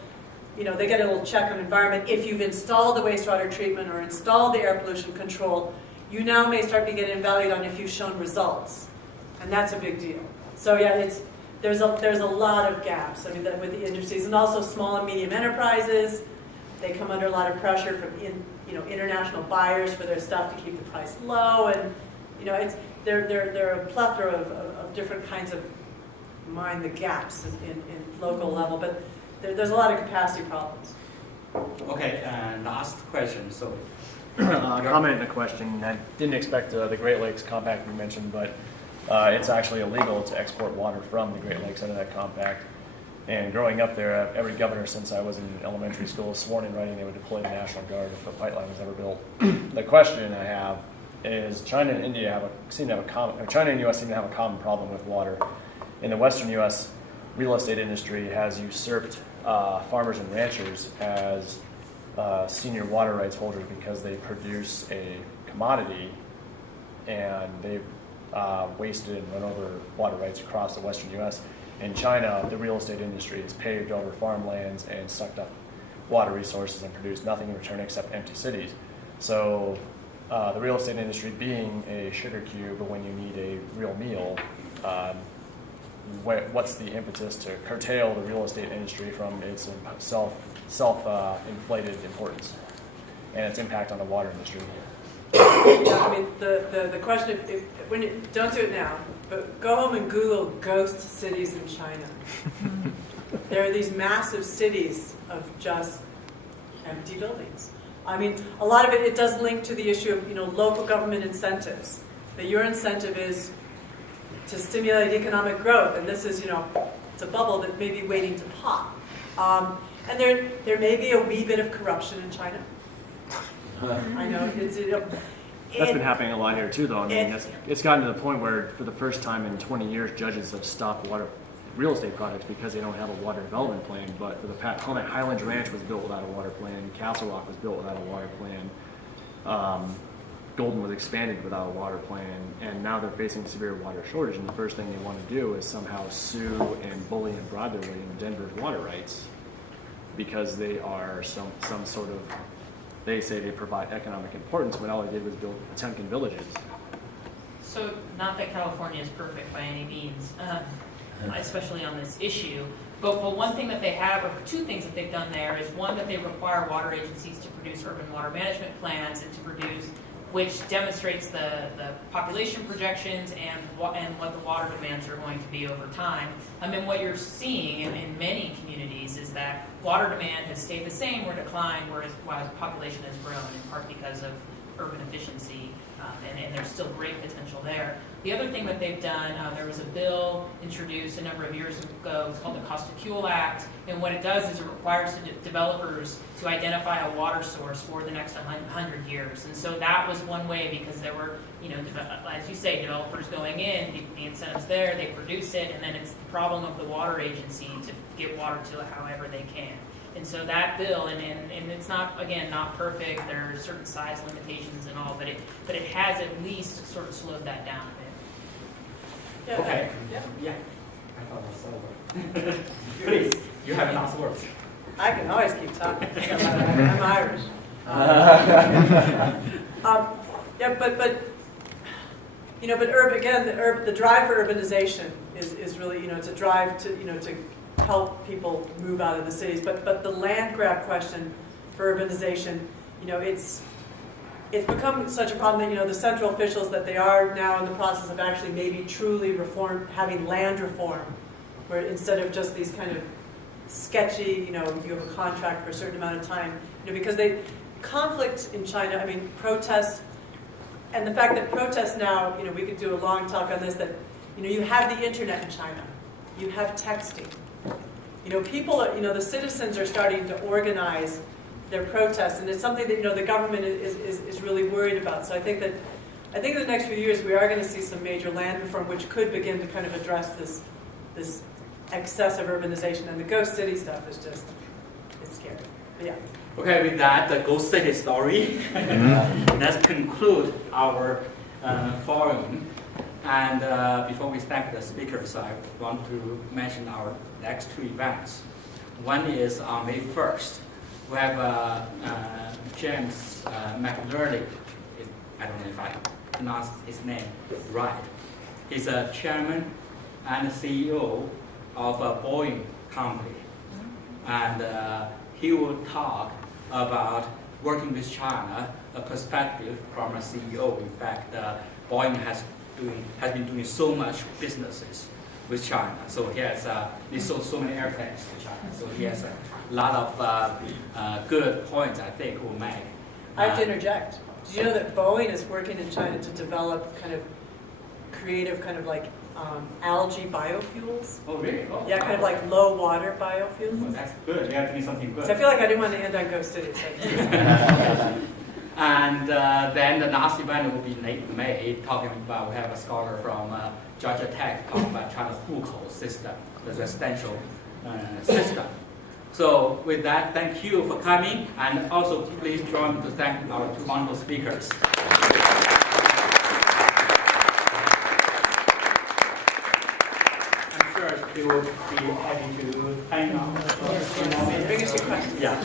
you know, they get a little check on environment. If you've installed the wastewater treatment or installed the air pollution control, you now may start to get evaluated on if you've shown results, and that's a big deal. So yeah, there's a lot of gaps. I mean, with the industries and also small and medium enterprises, they come under a lot of pressure from international buyers for their stuff to keep the price low, and you know, there are a plethora of different kinds of mind the gaps in local level, but there's a lot of capacity problems. Okay, last question. So, Comment and a question. I didn't expect the Great Lakes Compact you mentioned, but it's actually illegal to export water from the Great Lakes under that compact. And growing up there, every governor since I was in elementary school sworn in writing they would deploy the National Guard if a pipeline was ever built. The question I have is China and India China and U.S. seem to have a common problem with water. In the Western U.S., real estate industry has usurped farmers and ranchers as senior water rights holders because they produce a commodity and they've wasted and run over water rights across the Western U.S. In China, the real estate industry has paved over farmlands and sucked up water resources and produced nothing in return except empty cities. So the real estate industry being a sugar cube, but when you need a real meal, what's the impetus to curtail the real estate industry from its self-inflated importance and its impact on the water industry? Yeah, I mean, the question, don't do it now, but go home and Google ghost cities in China. There are these massive cities of just empty buildings. I mean, a lot of it does link to the issue of, local government incentives. That your incentive is to stimulate economic growth, and this is, it's a bubble that may be waiting to pop. And there may be a wee bit of corruption in China. I know it's that's been happening a lot here too, though. I mean, it's gotten to the point where, for the first time in 20 years, judges have stopped real estate projects because they don't have a water development plan. But for the past, Highlands Ranch was built without a water plan. Castle Rock was built without a water plan. Golden was expanded without a water plan, and now they're facing severe water shortage. And the first thing they want to do is somehow sue and bully and bribe their way into Denver's water rights because they are some sort of. They say they provide economic importance when all they did was build Potemkin villages. So, not that California is perfect by any means, especially on this issue. But one thing that they have, or two things that they've done there, is one, that they require water agencies to produce urban water management plans and to produce which demonstrates the population projections and what the water demands are going to be over time. And what you're seeing in many communities is that water demand has stayed the same or declined, while population has grown, in part because of urban efficiency, and there's still great potential there. The other thing that they've done, there was a bill introduced a number of years ago. It's called the Cost of Fuel Act, and what it does is it requires developers to identify a water source for the next 100 years. And so that was one way, because there were, as you say, developers going in, the incentives there, they produce it, and then it's the problem of the water agency to get water to however they can. And so that bill, and it's not, again, not perfect, there are certain size limitations and all, but it has at least sort of slowed that down a bit. Yeah, Okay. Yeah. I thought that's over. Please, you have last words. I can always keep talking. I'm Irish. Yeah, but urban, again, the drive for urbanization is really, it's a drive to, to help people move out of the cities. But the land grab question for urbanization, it's become such a problem that, the central officials, that they are now in the process of actually maybe truly having land reform, where instead of just these kind of sketchy, you have a contract for a certain amount of time, because conflict in China, protests, and the fact that protests now, we could do a long talk on this, that, you have the internet in China, you have texting, people, the citizens are starting to organize their protests, and it's something that, the government is really worried about. So I think in the next few years we are going to see some major land reform, which could begin to kind of address this excessive urbanization, and the ghost city stuff is just, it's scary. But yeah. Okay, with that, the ghost city story, let's conclude our forum. And before we thank the speakers, I want to mention our next two events. One is on May 1st. We have James McNerney. I don't know if I pronounced his name right. He's a chairman and CEO of a Boeing company. And he will talk about working with China, a perspective from a CEO. In fact, Boeing has been doing so much businesses with China. So he has they sold so many airplanes to China. So he has a lot of good points, I think, we'll make. I have to interject. Did you know that Boeing is working in China to develop kind of creative, kind of like algae biofuels? Oh, really? Oh, yeah, kind of like low water biofuels. Oh, that's good. You have to do something good. So I feel like I didn't want to end on Ghost City. So. And then the last event will be late May, talking about, we have a scholar from Georgia Tech talking about China's hukou system, the residential system. So with that, thank you for coming, and also please join me to thank our two wonderful speakers. I'm sure they will be happy to hang on. Bring us your questions. Yeah.